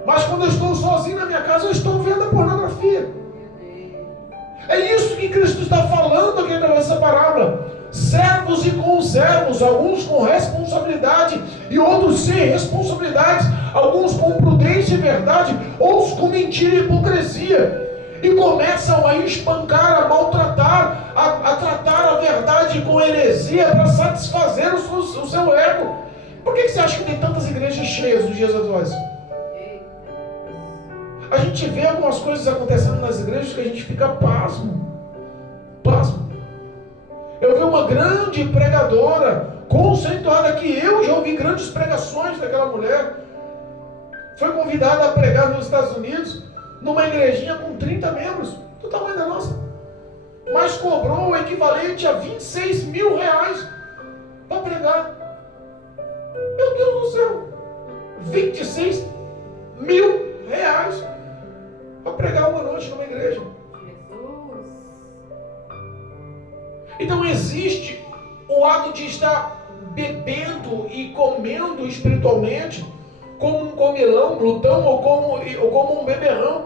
Mas quando eu estou sozinho na minha casa, eu estou vendo a pornografia. É isso que Cristo está falando aqui nessa parábola. Servos e conservos, alguns com responsabilidade e outros sem responsabilidades, alguns com prudência e verdade, outros com mentira e hipocrisia, e começam a espancar, a maltratar, a tratar a verdade com heresia para satisfazer o seu ego. Por que você acha que tem tantas igrejas cheias nos dias atuais? A gente vê algumas coisas acontecendo nas igrejas que a gente fica pasmo. Eu vi uma grande pregadora, conceituada, que eu já ouvi grandes pregações daquela mulher. Foi convidada a pregar nos Estados Unidos, numa igrejinha com 30 membros, do tamanho da nossa. Mas cobrou o equivalente a 26 mil reais para pregar. Meu Deus do céu, 26 mil reais para pregar uma noite numa igreja. Jesus. Então existe o ato de estar bebendo e comendo espiritualmente como um comilão, glutão ou como um beberrão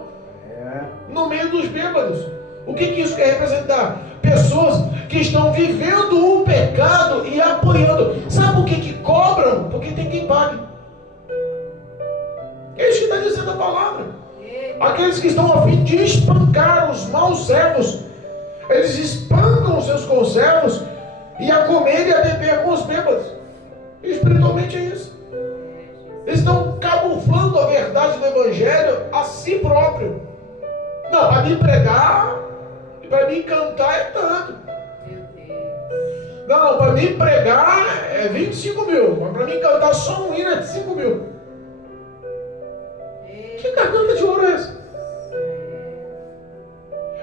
no meio dos bêbados. O que isso quer representar? Pessoas que estão vivendo o pecado e apoiando. Sabe por que cobram? Porque tem quem pague. É isso que está dizendo a palavra. Aqueles que estão a fim de espancar os maus servos, eles espancam os seus conservos e a comer e a beber com os bêbados. Espiritualmente é isso. Eles estão camuflando a verdade do Evangelho a si próprio. Não, para me pregar e para me cantar é tanto. Não, para mim pregar é 25 mil, mas para mim cantar só um hino é de 5 mil. Que garganta de ouro é essa?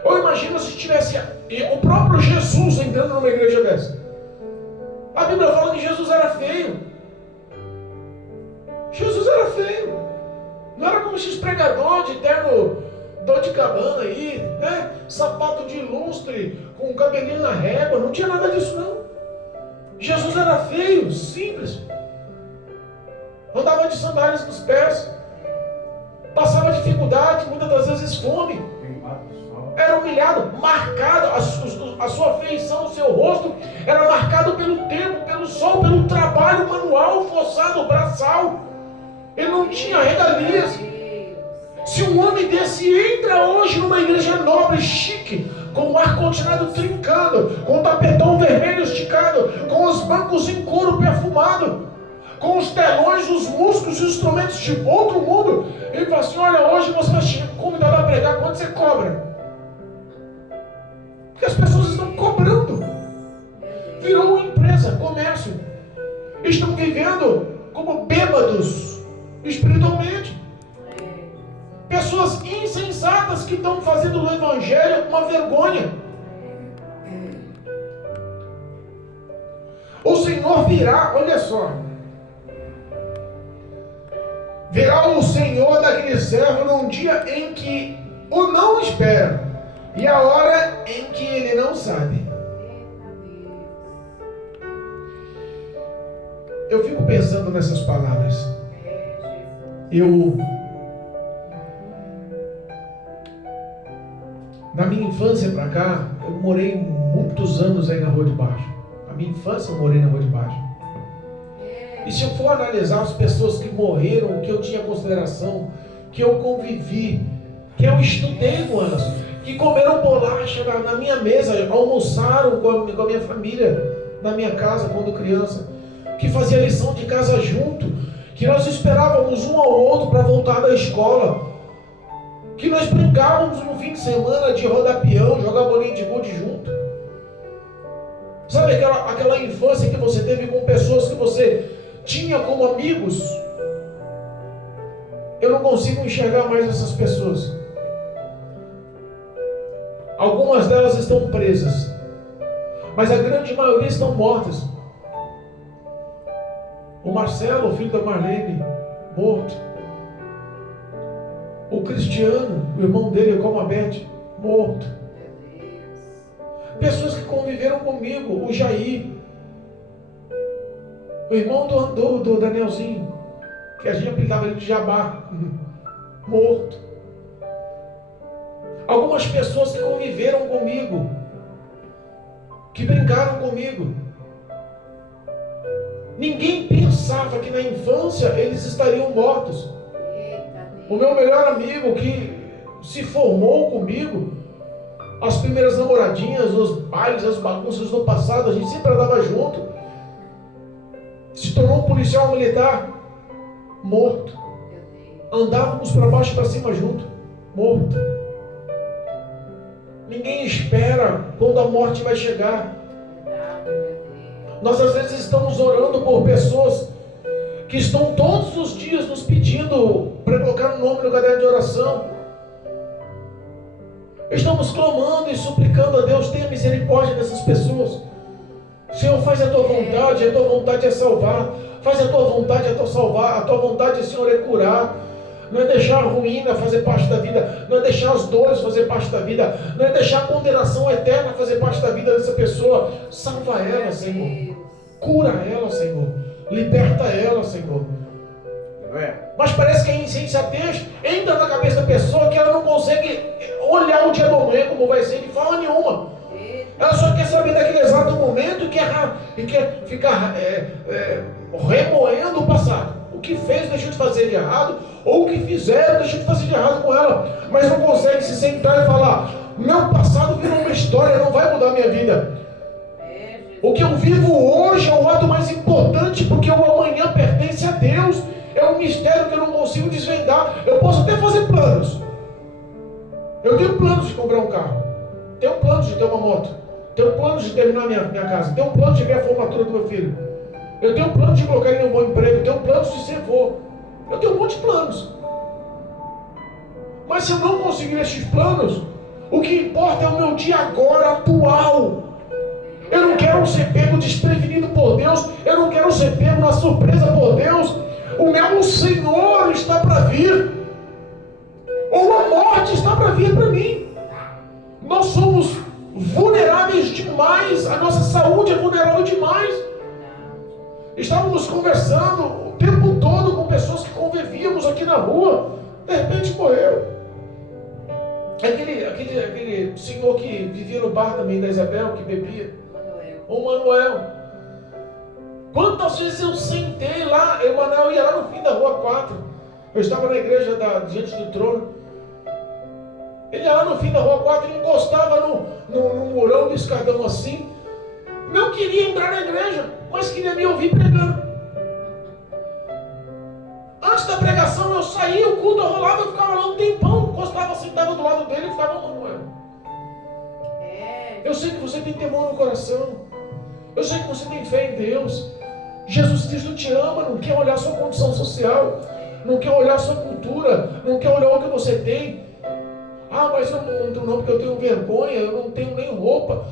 Ou imagina se tivesse o próprio Jesus entrando numa igreja dessa. A Bíblia fala que Jesus era feio. Jesus era feio. Não era como esses pregadores de terno de cabana aí, né? Sapato de lustre, com cabelinho na régua. Não tinha nada disso não. Jesus era feio, simples. Andava de sandálias nos pés. Passava dificuldade, muitas das vezes fome. Era humilhado, marcado, a sua feição, o seu rosto era marcado pelo tempo, pelo sol, pelo trabalho manual, forçado, braçal. Ele não tinha regalias. Se um homem desse entra hoje numa igreja nobre, chique, com o ar-condicionado trincando, com o tapetão vermelho esticado, com os bancos em couro perfumado, com os telões, os músicos e os instrumentos de outro mundo, ele fala assim: olha, hoje você vai ser convidado a pregar, quanto você cobra? Porque as pessoas estão cobrando. Virou uma empresa, comércio. Estão vivendo como bêbados espiritualmente. Pessoas insensatas que estão fazendo do Evangelho uma vergonha. O Senhor virá, olha só. Virá o Senhor daquele servo num dia em que o não espera e a hora em que ele não sabe. Eu fico pensando nessas palavras. Na minha infância para cá, eu morei muitos anos aí na Rua de Baixo. Na minha infância eu morei na Rua de Baixo. E se eu for analisar as pessoas que morreram, que eu tinha consideração, que eu convivi, que eu estudei com elas, que comeram bolacha na minha mesa, almoçaram com a minha família na minha casa quando criança, que fazia lição de casa junto, que nós esperávamos um ao outro para voltar da escola, que nós brincávamos no fim de semana de rodar peão, jogar bolinha de gude junto. Sabe aquela infância que você teve com pessoas que você tinha como amigos? Eu não consigo enxergar mais essas pessoas. Algumas delas estão presas, mas a grande maioria estão mortas. O Marcelo, o filho da Marlene, morto. O Cristiano, o irmão dele, como a Beth, morto. Pessoas que conviveram comigo, o Jair, o irmão do Danielzinho, que a gente apelidava ele de Jabá, morto. Algumas pessoas que conviveram comigo, que brincaram comigo. Ninguém pensava que na infância eles estariam mortos. O meu melhor amigo que se formou comigo, as primeiras namoradinhas, os bailes, as bagunças do passado, a gente sempre andava junto. Se tornou um policial militar, morto. Andávamos para baixo e para cima junto, morto. Ninguém espera quando a morte vai chegar. Nós às vezes estamos orando por pessoas que estão todos os dias nos pedindo para colocar o nome no caderno de oração. Estamos clamando e suplicando a Deus: tenha misericórdia dessas pessoas. Senhor, faz a tua vontade, a tua vontade é salvar. Faz a tua vontade, a tua salvar, a tua vontade, Senhor, é curar. Não é deixar a ruína fazer parte da vida, não é deixar as dores fazer parte da vida, não é deixar a condenação eterna fazer parte da vida dessa pessoa. Salva ela, Senhor. Cura ela, Senhor. Liberta ela, Senhor. Mas parece que a insensatez entra na cabeça da pessoa que ela não consegue olhar o dia do amanhã como vai ser de forma nenhuma. Ela só quer saber daquele exato momento e quer ficar remoendo o passado. O que fez, deixou de fazer de errado, ou o que fizeram, deixou de fazer de errado com ela. Mas não consegue se sentar e falar: meu passado virou uma história, não vai mudar a minha vida. O que eu vivo hoje é o ato mais importante, porque o amanhã pertence a Deus. É um mistério que eu não consigo desvendar. Eu posso até fazer planos. Eu tenho planos de comprar um carro, tenho planos de ter uma moto, tenho planos de terminar minha casa, tenho planos de ver a formatura do meu filho, eu tenho planos de colocar ele em um bom emprego, tenho planos de ser avô. Eu tenho um monte de planos. Mas se eu não conseguir esses planos, o que importa é o meu dia agora, atual. Eu não quero ser pego desprevenido por Deus. Eu não quero ser pego na surpresa por Deus. O meu Senhor está para vir. Ou a morte está para vir para mim. Nós somos vulneráveis demais. A nossa saúde é vulnerável demais. Estávamos conversando o tempo todo com pessoas que convivíamos aqui na rua. De repente morreu. Aquele senhor que vivia no bar também da Isabel, que bebia. O Manuel. Quantas vezes eu sentei lá, o Manuel ia lá no fim da rua 4. Eu estava na igreja diante do trono. Ele ia lá no fim da rua 4, ele encostava no murão do escadão assim. Não queria entrar na igreja, mas queria me ouvir pregando. Antes da pregação eu saía, o culto rolava, eu ficava lá um tempão, encostava, sentava do lado dele e ficava: Manuel, eu sei que você tem temor no coração, eu sei que você tem fé em Deus. Jesus Cristo te ama, não quer olhar sua condição social, não quer olhar sua cultura, não quer olhar o que você tem. Ah, mas eu não entro não porque eu tenho vergonha, eu não tenho nem roupa.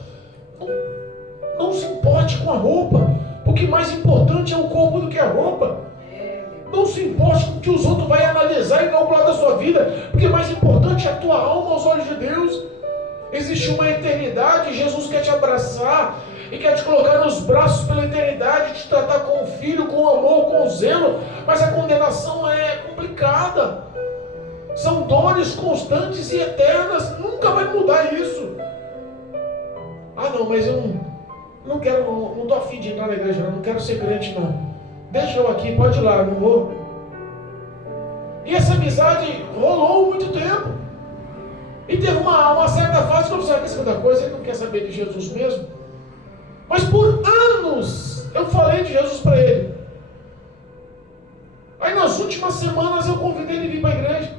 Não se importe com a roupa, porque mais importante é o corpo do que a roupa. Não se importe com o que os outros vão analisar e calcular da sua vida, porque mais importante é a tua alma aos olhos de Deus. Existe uma eternidade, Jesus quer te abraçar e quer te colocar nos braços pela eternidade, te tratar com o filho, com amor, com zelo, mas a condenação é complicada. São dores constantes e eternas, nunca vai mudar isso. Ah não, mas eu não quero, não estou afim de entrar na igreja, não quero ser crente não. Deixa eu aqui, pode ir lá, não vou. E essa amizade rolou muito tempo. E teve uma certa fase que eu pensava: quer saber da coisa, ele não quer saber de Jesus mesmo. Mas por anos eu falei de Jesus para ele. Aí nas últimas semanas eu convidei ele a vir para a igreja.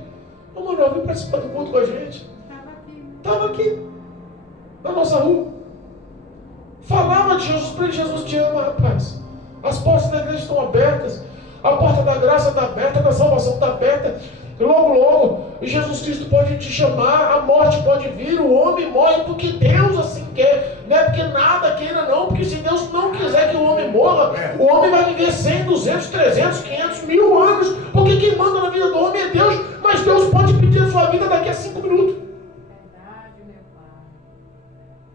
Ô Manuel, vem participar do culto com a gente. Estava aqui, na nossa rua. Falava de Jesus para ele: Jesus te ama, rapaz. As portas da igreja estão abertas. A porta da graça está aberta, da salvação está aberta. Logo, logo, Jesus Cristo pode te chamar, a morte pode vir, o homem morre porque Deus assim quer. Não é porque nada queira não, porque se Deus não quiser que o homem morra, o homem vai viver 100, 200, 300, 500, 1000 anos, porque quem manda na vida do homem é Deus, mas Deus pode pedir a sua vida daqui a 5 minutos.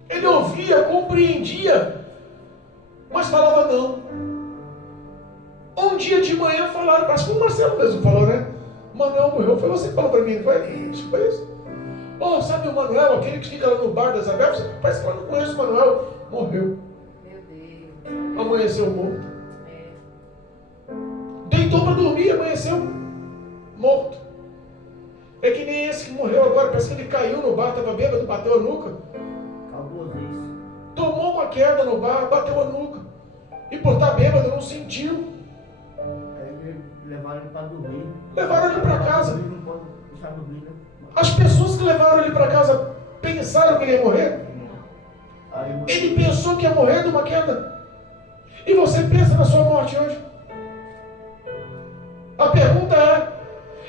Ele ouvia, compreendia, mas falava não. Um dia de manhã falaram, acho que o Marcelo mesmo falou, né? Manuel morreu. Foi você que falou para mim, não foi? Acho que foi isso. Oh, sabe o Manuel, aquele que fica lá no bar da Isabel? Você parece que eu não conheço o Manuel. Morreu. Meu Deus. Amanheceu morto. Deitou para dormir, amanheceu morto. É que nem esse que morreu agora, parece que ele caiu no bar, estava bêbado, bateu a nuca. Tomou uma queda no bar, bateu a nuca. E por estar bêbado não sentiu. Levaram ele para dormir. Levaram ele para casa. Não pode deixar dormir, né? As pessoas que levaram ele para casa pensaram que ele ia morrer? Ele pensou que ia morrer de uma queda. E você pensa na sua morte hoje? A pergunta é,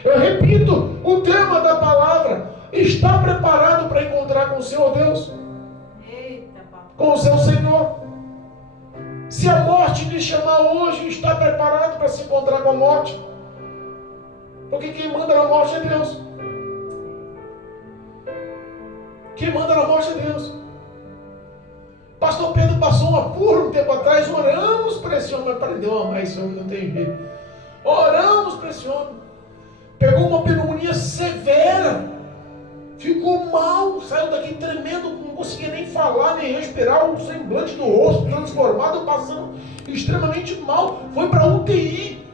eu repito, o tema da palavra: está preparado para encontrar com o Senhor Deus? Eita, papai. Com o seu Senhor? morte lhe chamar hoje, está preparado para se encontrar com a morte. Porque quem manda na morte é Deus. Quem manda na morte é Deus. Pastor Pedro passou um apuro um tempo atrás, oramos para esse homem, mas aprendeu a amar esse homem, não tem jeito. Oramos para esse homem. Pegou uma pneumonia severa. Ficou mal, saiu daqui tremendo, não conseguia nem falar, nem respirar, o semblante do rosto transformado, passando extremamente mal. Foi para UTI.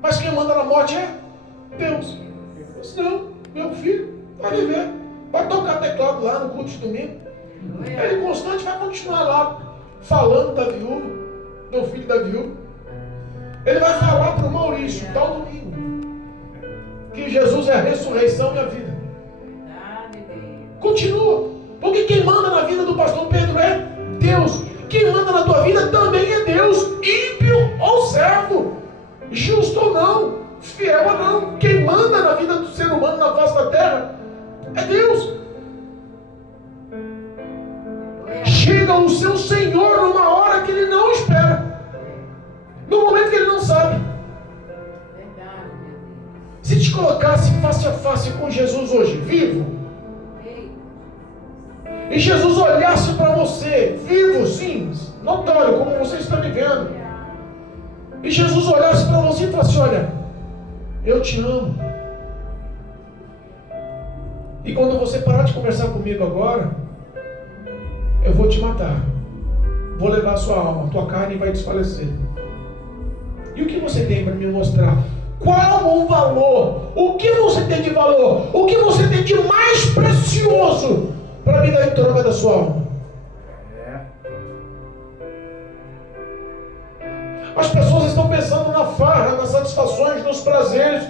Mas quem manda na morte é Deus. Eu disse, não, meu filho vai viver. Vai tocar teclado lá no culto de domingo. Ele constante vai continuar lá, falando da viúva, do filho da viúva. Ele vai falar para o Maurício, tal domingo, que Jesus é a ressurreição e a vida. Continua. Porque quem manda na vida do pastor Pedro é Deus. Quem manda na tua vida também é Deus. Ímpio ou servo, justo ou não, fiel ou não. Quem manda na vida do ser humano na face da terra é Deus. Chega o seu Senhor numa hora que ele não espera, no momento que ele não sabe. Se te colocasse face a face com Jesus hoje, vivo, e Jesus olhasse para você, vivo sim, notório, como você está me vendo, e Jesus olhasse para você e falasse, olha, eu te amo. E quando você parar de conversar comigo agora, eu vou te matar. Vou levar a sua alma, tua carne vai desfalecer. E o que você tem para me mostrar? Qual o valor? O que você tem de valor? O que você tem de mais precioso para me dar em troca da sua alma? As pessoas estão pensando na farra, nas satisfações, nos prazeres.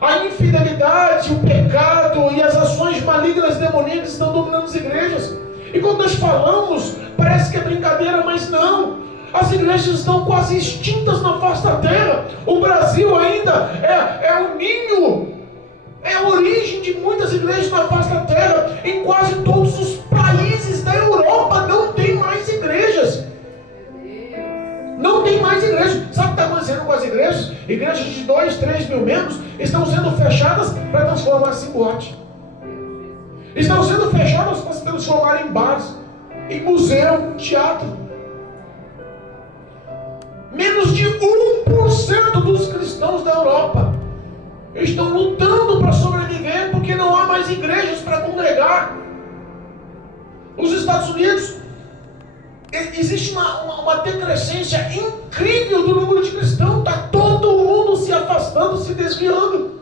A infidelidade, o pecado e as ações malignas demoníacas estão dominando as igrejas. E quando nós falamos, parece que é brincadeira, mas não. As igrejas estão quase extintas na face da terra. O Brasil ainda é o ninho, é a origem de muitas igrejas na face da terra. Em quase todos os países da Europa não tem mais igrejas. Não tem mais igrejas. Sabe o que está acontecendo com as igrejas? Igrejas de 2, 3 mil membros estão sendo fechadas para transformar-se em boate. Estão sendo fechadas para se transformar em bares, em museu, teatro. Menos de 1% dos cristãos da Europa estão lutando para sobreviver porque não há mais igrejas para congregar. Os Estados Unidos, existe uma decrescência incrível do número de cristãos. Está todo mundo se afastando, se desviando.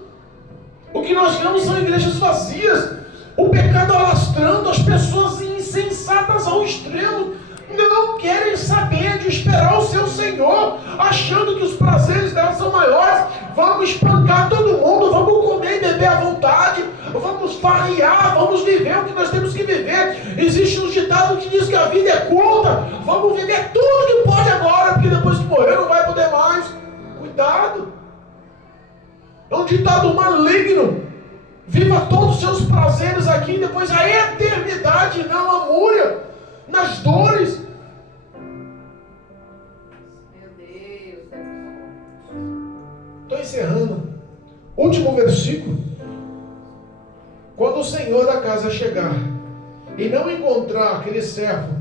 O que nós vemos são igrejas vazias, o pecado alastrando, as pessoas insensatas ao extremo, não querem saber de esperar o seu Senhor, achando que os prazeres delas são maiores. Vamos espancar todo mundo, vamos comer e beber à vontade, vamos farrear, vamos viver o que nós temos que viver. Existe um ditado que diz que a vida é curta, vamos viver tudo que pode agora, porque depois que morrer não vai poder mais. Cuidado, é um ditado maligno. Viva todos os seus prazeres aqui e depois a eternidade na lamúria, nas dores. Meu Deus. Estou encerrando. Último versículo. Quando o Senhor da casa chegar e não encontrar aquele servo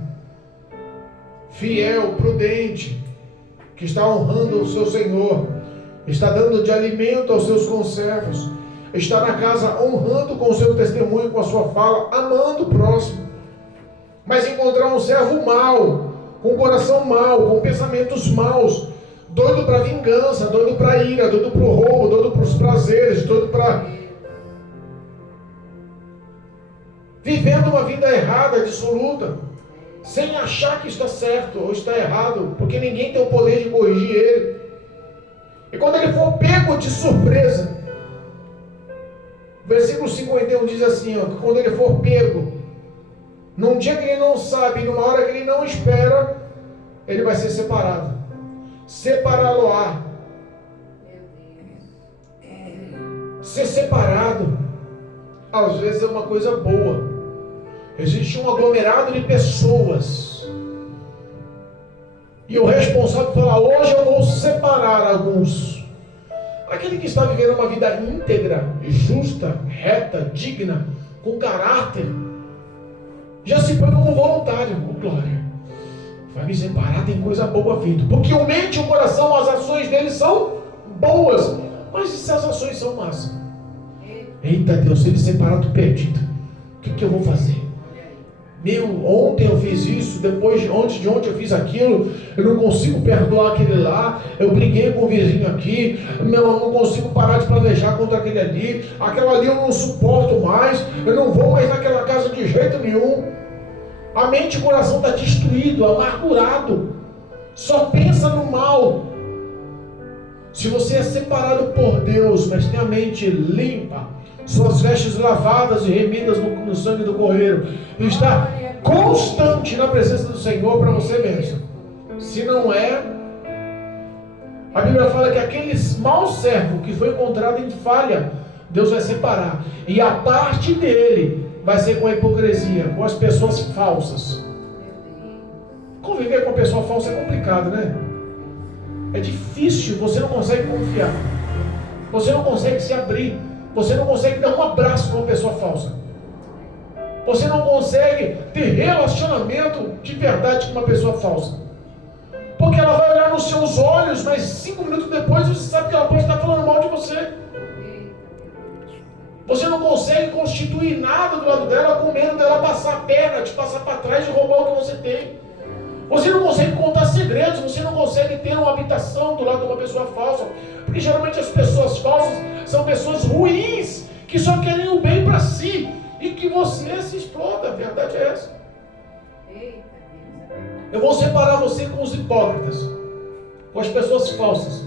fiel, prudente, que está honrando o seu Senhor, está dando de alimento aos seus conservos, está na casa honrando com o seu testemunho, com a sua fala, amando o próximo, mas encontrar um servo mau, com coração mau, com pensamentos maus, doido para vingança, doido para ira, doido para o roubo, doido para os prazeres, doido para vivendo uma vida errada, dissoluta, sem achar que está certo ou está errado, porque ninguém tem o poder de corrigir ele. E quando ele for pego de surpresa, versículo 51 diz assim, ó, que quando ele for pego, num dia que ele não sabe, numa hora que ele não espera, ele vai ser separado. Separá-lo-á. Ser separado, às vezes é uma coisa boa. Existe um aglomerado de pessoas E o responsável fala: hoje eu vou separar alguns. Aquele que está vivendo uma vida íntegra, justa, reta, digna, com caráter, já se põe como voluntário. Oh, glória, vai me separar, tem coisa boa vindo. Porque o mente e o coração, as ações deles são boas. Mas e se as ações são más? Eita Deus, se ele separar, tô perdido. O que eu vou fazer? Ontem eu fiz isso, antes de ontem eu fiz aquilo, eu não consigo perdoar aquele lá, eu briguei com o vizinho aqui, eu não consigo parar de planejar contra aquele ali, aquela ali eu não suporto mais, eu não vou mais naquela casa de jeito nenhum. A mente e o coração está destruído, amargurado, só pensa no mal. Se você é separado por Deus, mas tem a mente limpa, suas vestes lavadas e remidas no sangue do Cordeiro, está constante na presença do Senhor para você mesmo. Se não é, a Bíblia fala que aquele mau servo que foi encontrado em falha, Deus vai separar, e a parte dele vai ser com a hipocrisia, com as pessoas falsas. Conviver com a pessoa falsa é complicado, né? É difícil, você não consegue confiar, você não consegue se abrir, você não consegue dar um abraço para uma pessoa falsa, você não consegue ter relacionamento de verdade com uma pessoa falsa, porque ela vai olhar nos seus olhos, mas 5 minutos depois você sabe que ela pode estar falando mal de você. Você não consegue constituir nada do lado dela com medo dela passar a perna, te passar para trás e roubar o que você tem. Você não consegue contar segredos, você não consegue ter uma habitação do lado de uma pessoa falsa, porque geralmente as pessoas falsas são pessoas ruins, que só querem o bem para si, e que você se exploda. A verdade é essa. Eu vou separar você com os hipócritas, com as pessoas falsas.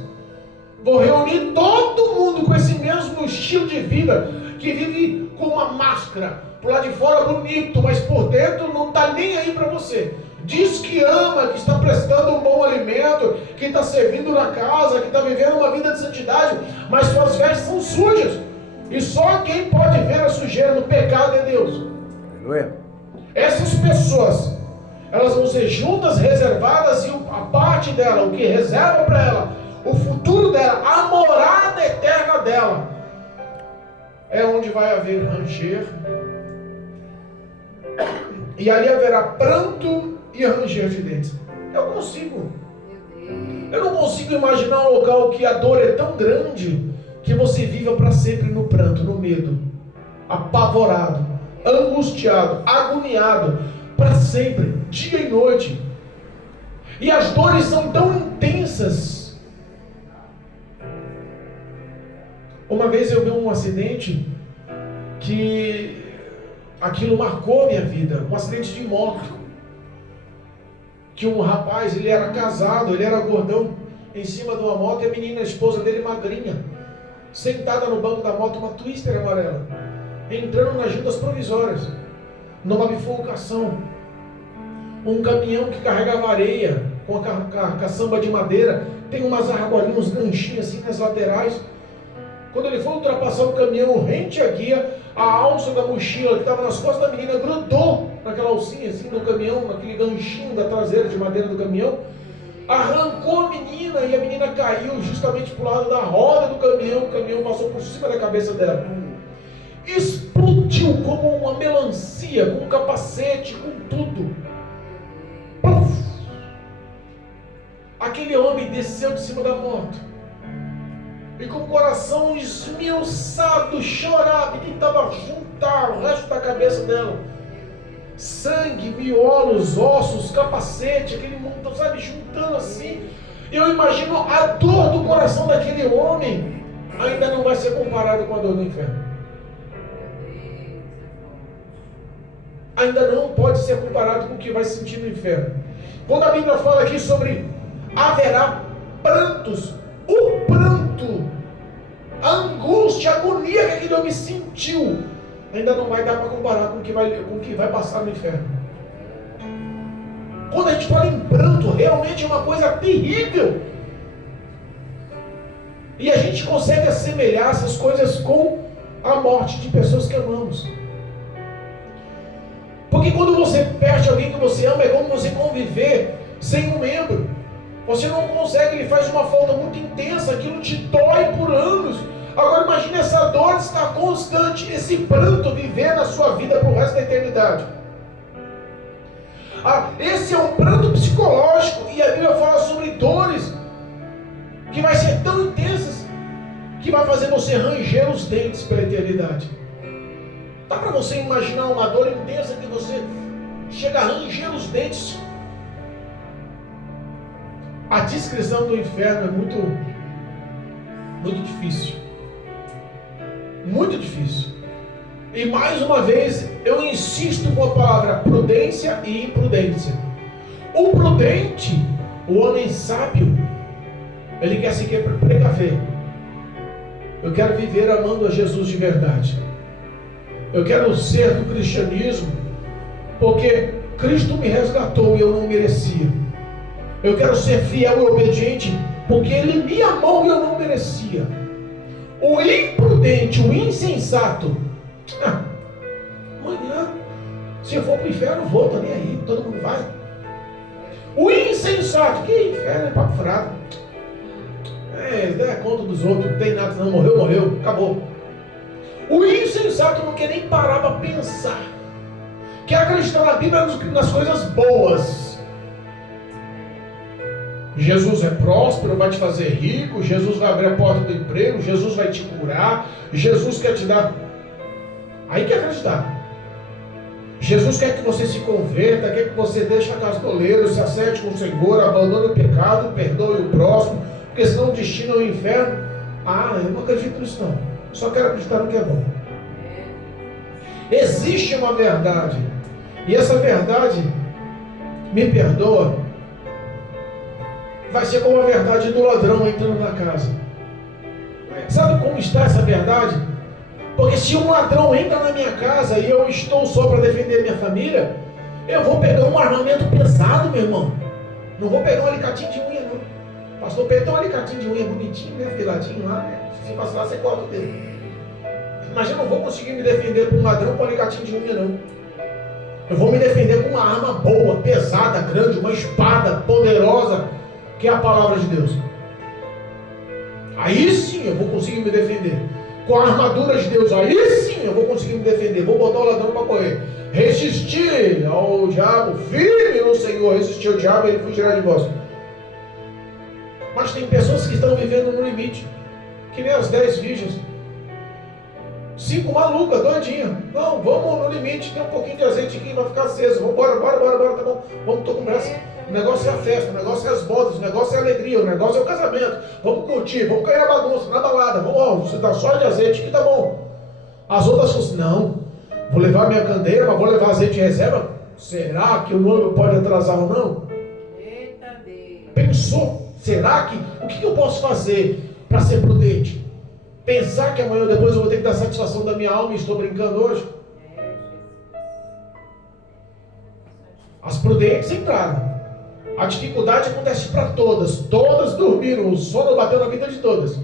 Vou reunir todo mundo com esse mesmo estilo de vida, que vive com uma máscara, por lá de fora bonito, mas por dentro não está nem aí para você. Diz que ama, que está prestando um bom alimento, que está servindo na casa, que está vivendo uma vida de santidade, mas suas vestes são sujas. E só quem pode ver a sujeira no pecado é Deus. Aleluia. Essas pessoas, elas vão ser juntas, reservadas, e a parte dela, o que reserva para ela, o futuro dela, a morada eterna dela, é onde vai haver ranger, e ali haverá pranto e ranger de dentes. Eu não consigo imaginar um local que a dor é tão grande que você viva para sempre no pranto, no medo, apavorado, angustiado, agoniado, para sempre, dia e noite. E as dores são tão intensas. Uma vez eu vi um acidente que aquilo marcou minha vida, um acidente de moto. Que um rapaz, ele era casado, ele era gordão, em cima de uma moto, e a menina, a esposa dele, magrinha, sentada no banco da moto, uma Twister amarela, entrando nas juntas provisórias, numa bifurcação. Um caminhão que carregava areia, com a caçamba de madeira, tem umas argolinhas, uns ganchinhos assim nas laterais. Quando ele foi ultrapassar o caminhão rente à guia, a alça da mochila que estava nas costas da menina grudou naquela alcinha assim do caminhão, naquele ganchinho da traseira de madeira do caminhão, arrancou a menina, e a menina caiu justamente para o lado da roda do caminhão. O caminhão passou por cima da cabeça dela, explodiu como uma melancia, com um capacete, com tudo. Puf! Aquele homem desceu de cima da moto e com o coração esmiuçado chorava e tentava juntar o resto da cabeça dela. Sangue, miolos, ossos, capacete, aquele mundo, sabe, juntando assim. Eu imagino a dor do coração daquele homem. Ainda não vai ser comparado com a dor do inferno. Ainda não pode ser comparado com o que vai sentir no inferno. Quando a Bíblia fala aqui sobre haverá prantos, o pranto, a angústia, a agonia que aquele homem sentiu, ainda não vai dar para comparar com o que vai passar no inferno. Quando a gente fala em pranto, realmente é uma coisa terrível. E a gente consegue assemelhar essas coisas com a morte de pessoas que amamos. Porque quando você perde alguém que você ama, é como você conviver sem um membro. Você não consegue, ele faz uma falta muito intensa, aquilo te dói por anos. Agora imagine essa dor estar constante, esse pranto viver na sua vida para o resto da eternidade. Esse é um pranto psicológico, e a Bíblia fala sobre dores que vai ser tão intensas que vai fazer você ranger os dentes pela eternidade. Dá para você imaginar uma dor intensa que você chega a ranger os dentes? A descrição do inferno é muito difícil. Muito difícil. E mais uma vez eu insisto com a palavra prudência e imprudência. O prudente, o homem sábio, ele quer se precaver. Eu quero viver amando a Jesus de verdade. Eu quero ser do cristianismo porque Cristo me resgatou e eu não merecia. Eu quero ser fiel e obediente porque Ele me amou e eu não merecia. O imprudente, o insensato, amanhã, se eu for para o inferno, eu vou, tô nem aí, todo mundo vai. O insensato, que inferno é papo furado. Ele dá conta dos outros, não tem nada, não, morreu, acabou. O insensato não quer nem parar para pensar, quer acreditar na Bíblia nas coisas boas. Jesus é próspero, vai te fazer rico, Jesus vai abrir a porta do emprego, Jesus vai te curar, Jesus quer te dar. Aí quer acreditar. Jesus quer que você se converta, quer que você deixe a casa do oleiro, se acerte com o Senhor, abandone o pecado, perdoe o próximo, porque senão o destino é o inferno. Eu não acredito nisso não. Só quero acreditar no que é bom. Existe uma verdade, e essa verdade, me perdoa, vai ser como a verdade do ladrão entrando na casa. Sabe como está essa verdade? Porque se um ladrão entra na minha casa e eu estou só para defender minha família, eu vou pegar um armamento pesado, meu irmão. Não vou pegar um alicatinho de unha, não. Pastor Pedro tem um alicatinho de unha bonitinho, né? Filadinho lá, né? Se vacilar, você corta o dedo. Mas eu não vou conseguir me defender com um ladrão com um alicatinho de unha, não. Eu vou me defender com uma arma boa, pesada, grande, uma espada poderosa, que é a palavra de Deus. Aí sim eu vou conseguir me defender. Com a armadura de Deus, aí sim eu vou conseguir me defender. Vou botar o ladrão para correr. Resistir ao diabo, firme no Senhor. Resistir ao diabo, ele fugirá de vós. Mas tem pessoas que estão vivendo no limite, que nem as 10 virgens. 5 malucas, doidinhas. Não, vamos no limite. Tem um pouquinho de azeite aqui, vai ficar aceso. Vamos embora, tá bom. Vamos, tô com pressa. O negócio é a festa, o negócio é as bodas, o negócio é a alegria, o negócio é o casamento. Vamos curtir, vamos cair na bagunça, na balada. Vamos, você dá só de azeite que tá bom. As outras falam assim, não, vou levar minha candeira, mas vou levar azeite de reserva. Será que o noivo pode atrasar ou não? Eita Deus. Pensou? Será que, o que eu posso fazer para ser prudente? Pensar que amanhã ou depois eu vou ter que dar satisfação da minha alma e estou brincando hoje? As prudentes entraram. A dificuldade acontece para todas. Todas dormiram, o sono bateu na vida de todas.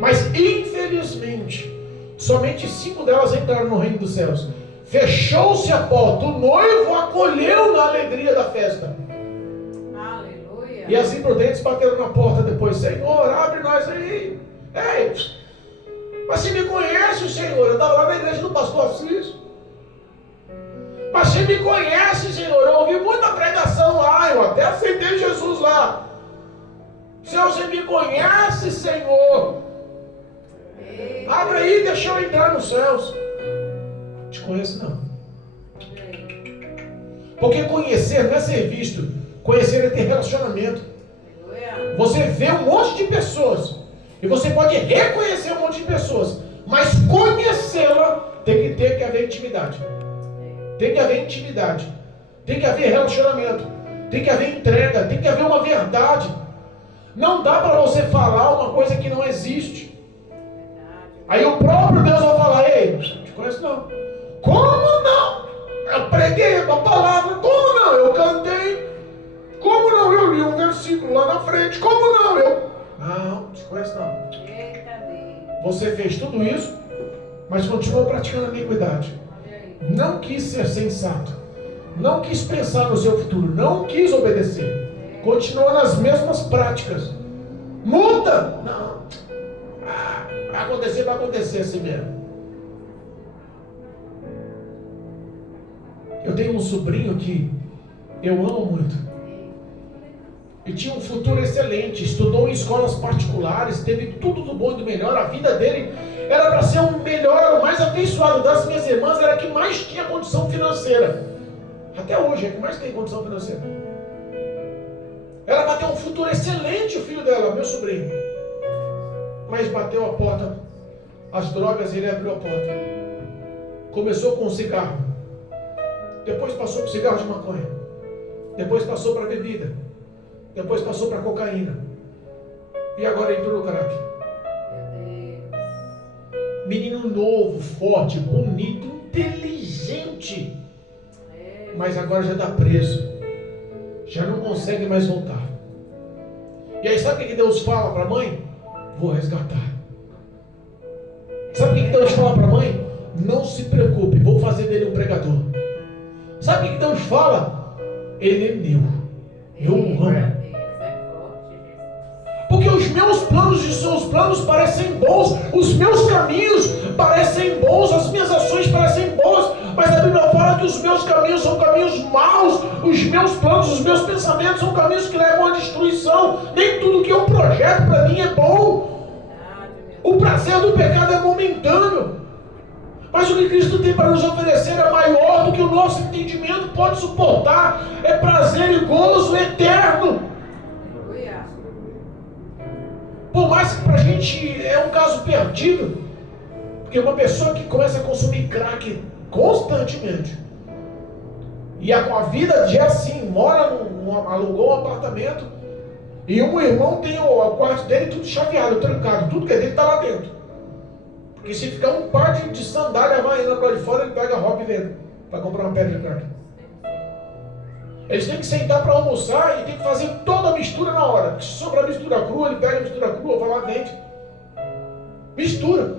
Mas infelizmente, somente 5 delas entraram no reino dos céus. Fechou-se a porta, o noivo acolheu na alegria da festa. Aleluia. E as imprudentes bateram na porta depois. Senhor, abre nós aí. Ei, mas você me conhece, Senhor? Eu estava lá na igreja do pastor Assis. Mas você me conhece, Senhor? Eu ouvi muita pregação lá, eu até aceitei Jesus lá. Senhor, você me conhece, Senhor? Abre aí, deixa eu entrar nos céus. Te conheço não. Porque conhecer não é ser visto. Conhecer é ter relacionamento. Você vê um monte de pessoas e você pode reconhecer um monte de pessoas, mas conhecê-la tem que haver intimidade. Tem que haver intimidade, tem que haver relacionamento, tem que haver entrega, tem que haver uma verdade. Não dá para você falar uma coisa que não existe. Aí o próprio Deus vai falar, ei, não te conheço não. Como não? Eu preguei a palavra, como não? Eu cantei, como não? Eu li um versículo lá na frente, como não? Não te conheço não. Você fez tudo isso, mas continuou praticando a iniquidade. Não quis ser sensato, não quis pensar no seu futuro, não quis obedecer. Continua nas mesmas práticas. Muda! Não. Vai acontecer assim mesmo. Eu tenho um sobrinho que eu amo muito. E tinha um futuro excelente. Estudou em escolas particulares, teve tudo do bom e do melhor. A vida dele era para ser o melhor, o mais afeiçoado. Das minhas irmãs, era a que mais tinha condição financeira. Até hoje, é a que mais tem condição financeira. Era para ter um futuro excelente, o filho dela, meu sobrinho. Mas bateu a porta, as drogas, ele abriu a porta. Começou com um cigarro. Depois passou para cigarro de maconha. Depois passou para bebida. Depois passou para cocaína. E agora entrou no crack. Menino novo, forte, bonito, inteligente. Mas agora já está preso. Já não consegue mais voltar. E aí sabe o que Deus fala para a mãe? Vou resgatar. Sabe o que Deus fala para a mãe? Não se preocupe, vou fazer dele um pregador. Sabe o que Deus fala? Ele é meu. Eu o amo. Porque os meus planos e os seus planos parecem bons. Os meus caminhos parecem bons. As minhas ações parecem boas. Mas a Bíblia fala que os meus caminhos são caminhos maus. Os meus planos, os meus pensamentos são caminhos que levam à destruição. Nem tudo que eu projeto para mim é bom. O prazer do pecado é momentâneo. Mas o que Cristo tem para nos oferecer é maior do que o nosso entendimento pode suportar. É prazer e gozo eterno. Por mais que para a gente é um caso perdido. Porque uma pessoa que começa a consumir crack constantemente, e a vida de assim, alugou um apartamento, e um irmão tem o quarto dele tudo chaveado, trancado, tudo que é dele está lá dentro. Porque se ficar um par de sandália havaiana para lá de fora, ele pega a roupa e vende para comprar uma pedra de crack. Eles têm que sentar para almoçar e tem que fazer toda a mistura na hora. Porque se sobrar mistura crua, ele pega a mistura crua, vai lá dentro. Mistura.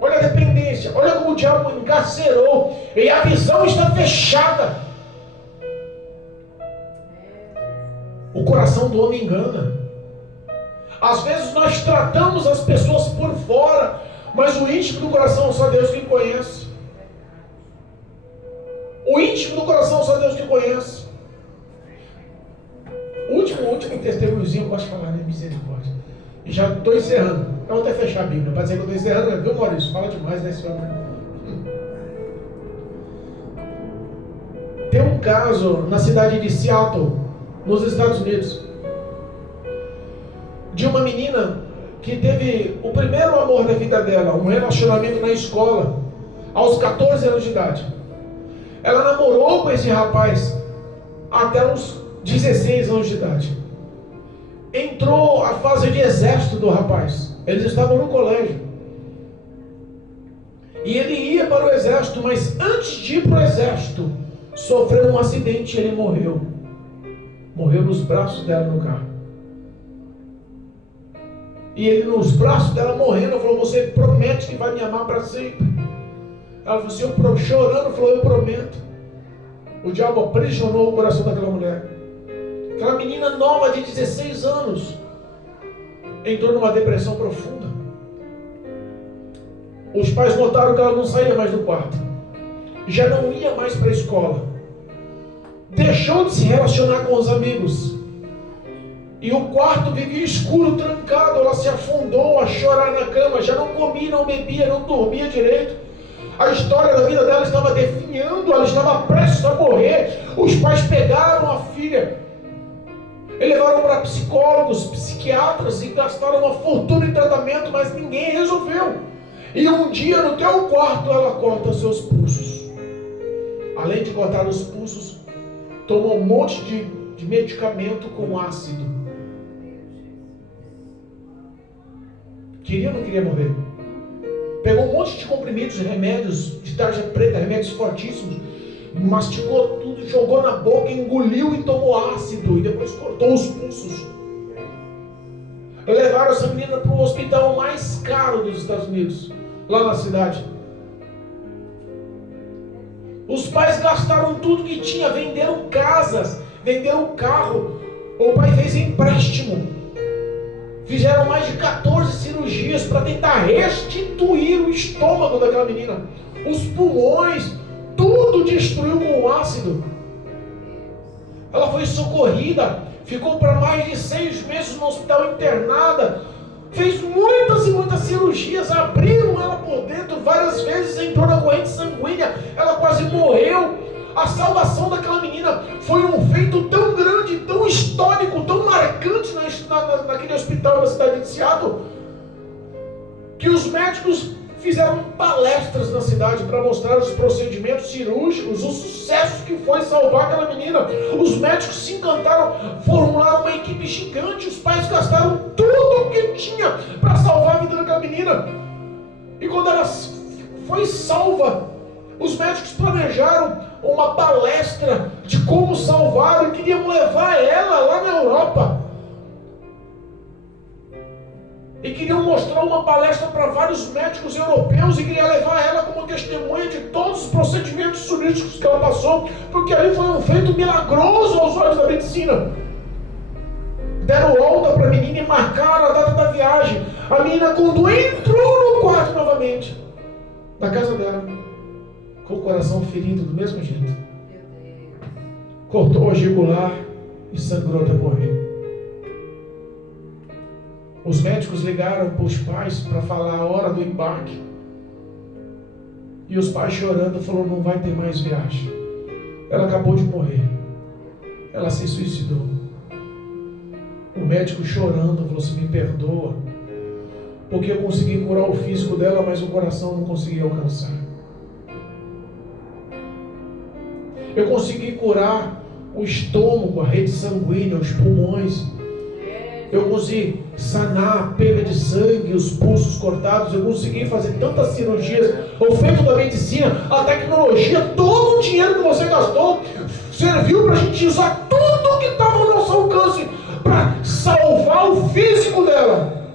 Olha a dependência. Olha como o diabo encarcerou. E a visão está fechada. O coração do homem engana. Às vezes nós tratamos as pessoas por fora, mas o íntimo do coração só Deus quem conhece. O íntimo do coração só Deus que conhece. O último testemunhozinho eu gosto de falar, né? Misericórdia. E já estou encerrando. Eu vou até fechar a Bíblia, para dizer que eu estou encerrando. Viu, Maurício? Fala demais, né, senhor? Tem um caso na cidade de Seattle, nos Estados Unidos, de uma menina que teve o primeiro amor da vida dela, um relacionamento na escola, aos 14 anos de idade. Ela namorou com esse rapaz até uns 16 anos de idade. Entrou a fase de exército do rapaz. Eles estavam no colégio. E ele ia para o exército, mas antes de ir para o exército, sofreu um acidente e ele morreu. Morreu nos braços dela no carro. E ele nos braços dela morrendo, falou: você promete que vai me amar para sempre? Ela falou assim, chorando, falou: eu prometo. O diabo aprisionou o coração daquela mulher. Aquela menina nova de 16 anos entrou numa depressão profunda. Os pais notaram que ela não saía mais do quarto, já não ia mais para a escola, deixou de se relacionar com os amigos, e o quarto vivia escuro, trancado. Ela se afundou a chorar na cama, já não comia, não bebia, não dormia direito. A história da vida dela estava definhando, ela estava prestes a morrer. Os pais pegaram a filha e levaram para psicólogos, psiquiatras, e gastaram uma fortuna em tratamento, mas ninguém resolveu. E um dia no teu quarto ela corta seus pulsos. Além de cortar os pulsos, tomou um monte de medicamento com ácido. Queria ou não queria morrer? Pegou um monte de comprimidos, remédios de tarja preta, remédios fortíssimos, mastigou tudo, jogou na boca, engoliu e tomou ácido, e depois cortou os pulsos. Levaram essa menina para o hospital mais caro dos Estados Unidos, lá na cidade. Os pais gastaram tudo que tinha, venderam casas, venderam o carro, o pai fez empréstimo, fizeram mais de 14 cirurgias para tentar restituir o estômago daquela menina, os pulmões, tudo destruiu com o ácido. Ela foi socorrida, ficou para mais de 6 meses no hospital internada, fez muitas e muitas cirurgias, abriram ela por dentro várias vezes, entrou na corrente sanguínea, ela quase morreu. A salvação daquela menina foi um feito tão grande, tão histórico, tão marcante naquele hospital da cidade de Seattle, que os médicos fizeram palestras na cidade para mostrar os procedimentos cirúrgicos, o sucesso que foi salvar aquela menina. Os médicos se encantaram, formularam uma equipe gigante, os pais gastaram tudo o que tinha para salvar a vida daquela menina. E quando ela foi salva, os médicos planejaram uma palestra de como salvar e queriam levar ela lá na Europa. E queriam mostrar uma palestra para vários médicos europeus e queria levar ela como testemunha de todos os procedimentos cirúrgicos que ela passou, porque ali foi um feito milagroso aos olhos da medicina. Deram alta para a menina e marcaram a data da viagem. A menina, quando entrou no quarto novamente, na casa dela, com o coração ferido do mesmo jeito, cortou a jugular e sangrou até morrer. Os médicos ligaram para os pais para falar a hora do embarque. E os pais chorando falaram: não vai ter mais viagem. Ela acabou de morrer. Ela se suicidou. O médico chorando falou assim: me perdoa, porque eu consegui curar o físico dela, mas o coração não consegui alcançar. Eu consegui curar o estômago, a rede sanguínea, os pulmões. Eu consegui sanar a perda de sangue, os pulsos cortados. Eu consegui fazer tantas cirurgias. O feito da medicina, a tecnologia, todo o dinheiro que você gastou serviu para a gente usar tudo que estava ao nosso alcance para salvar o físico dela.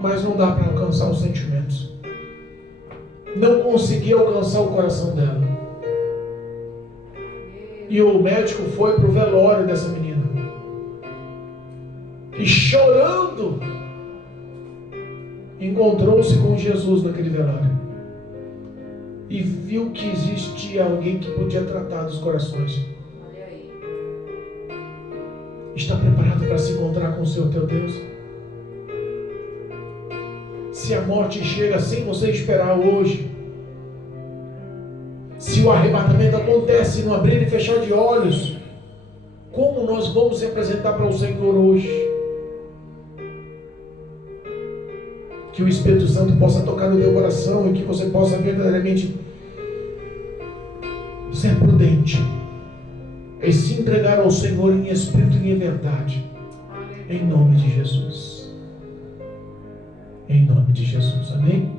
Mas não dá para alcançar os sentimentos. Não consegui alcançar o coração dela. E o médico foi para o velório dessa menina. E chorando, encontrou-se com Jesus naquele velório. E viu que existia alguém que podia tratar dos corações. Está preparado para se encontrar com o seu teu Deus? Se a morte chega sem você esperar hoje, se o arrebatamento acontece no abrir e fechar de olhos, como nós vamos se apresentar para o Senhor hoje? Que o Espírito Santo possa tocar no teu coração e que você possa verdadeiramente ser prudente e se entregar ao Senhor em espírito e em verdade. Em nome de Jesus. Em nome de Jesus. Amém?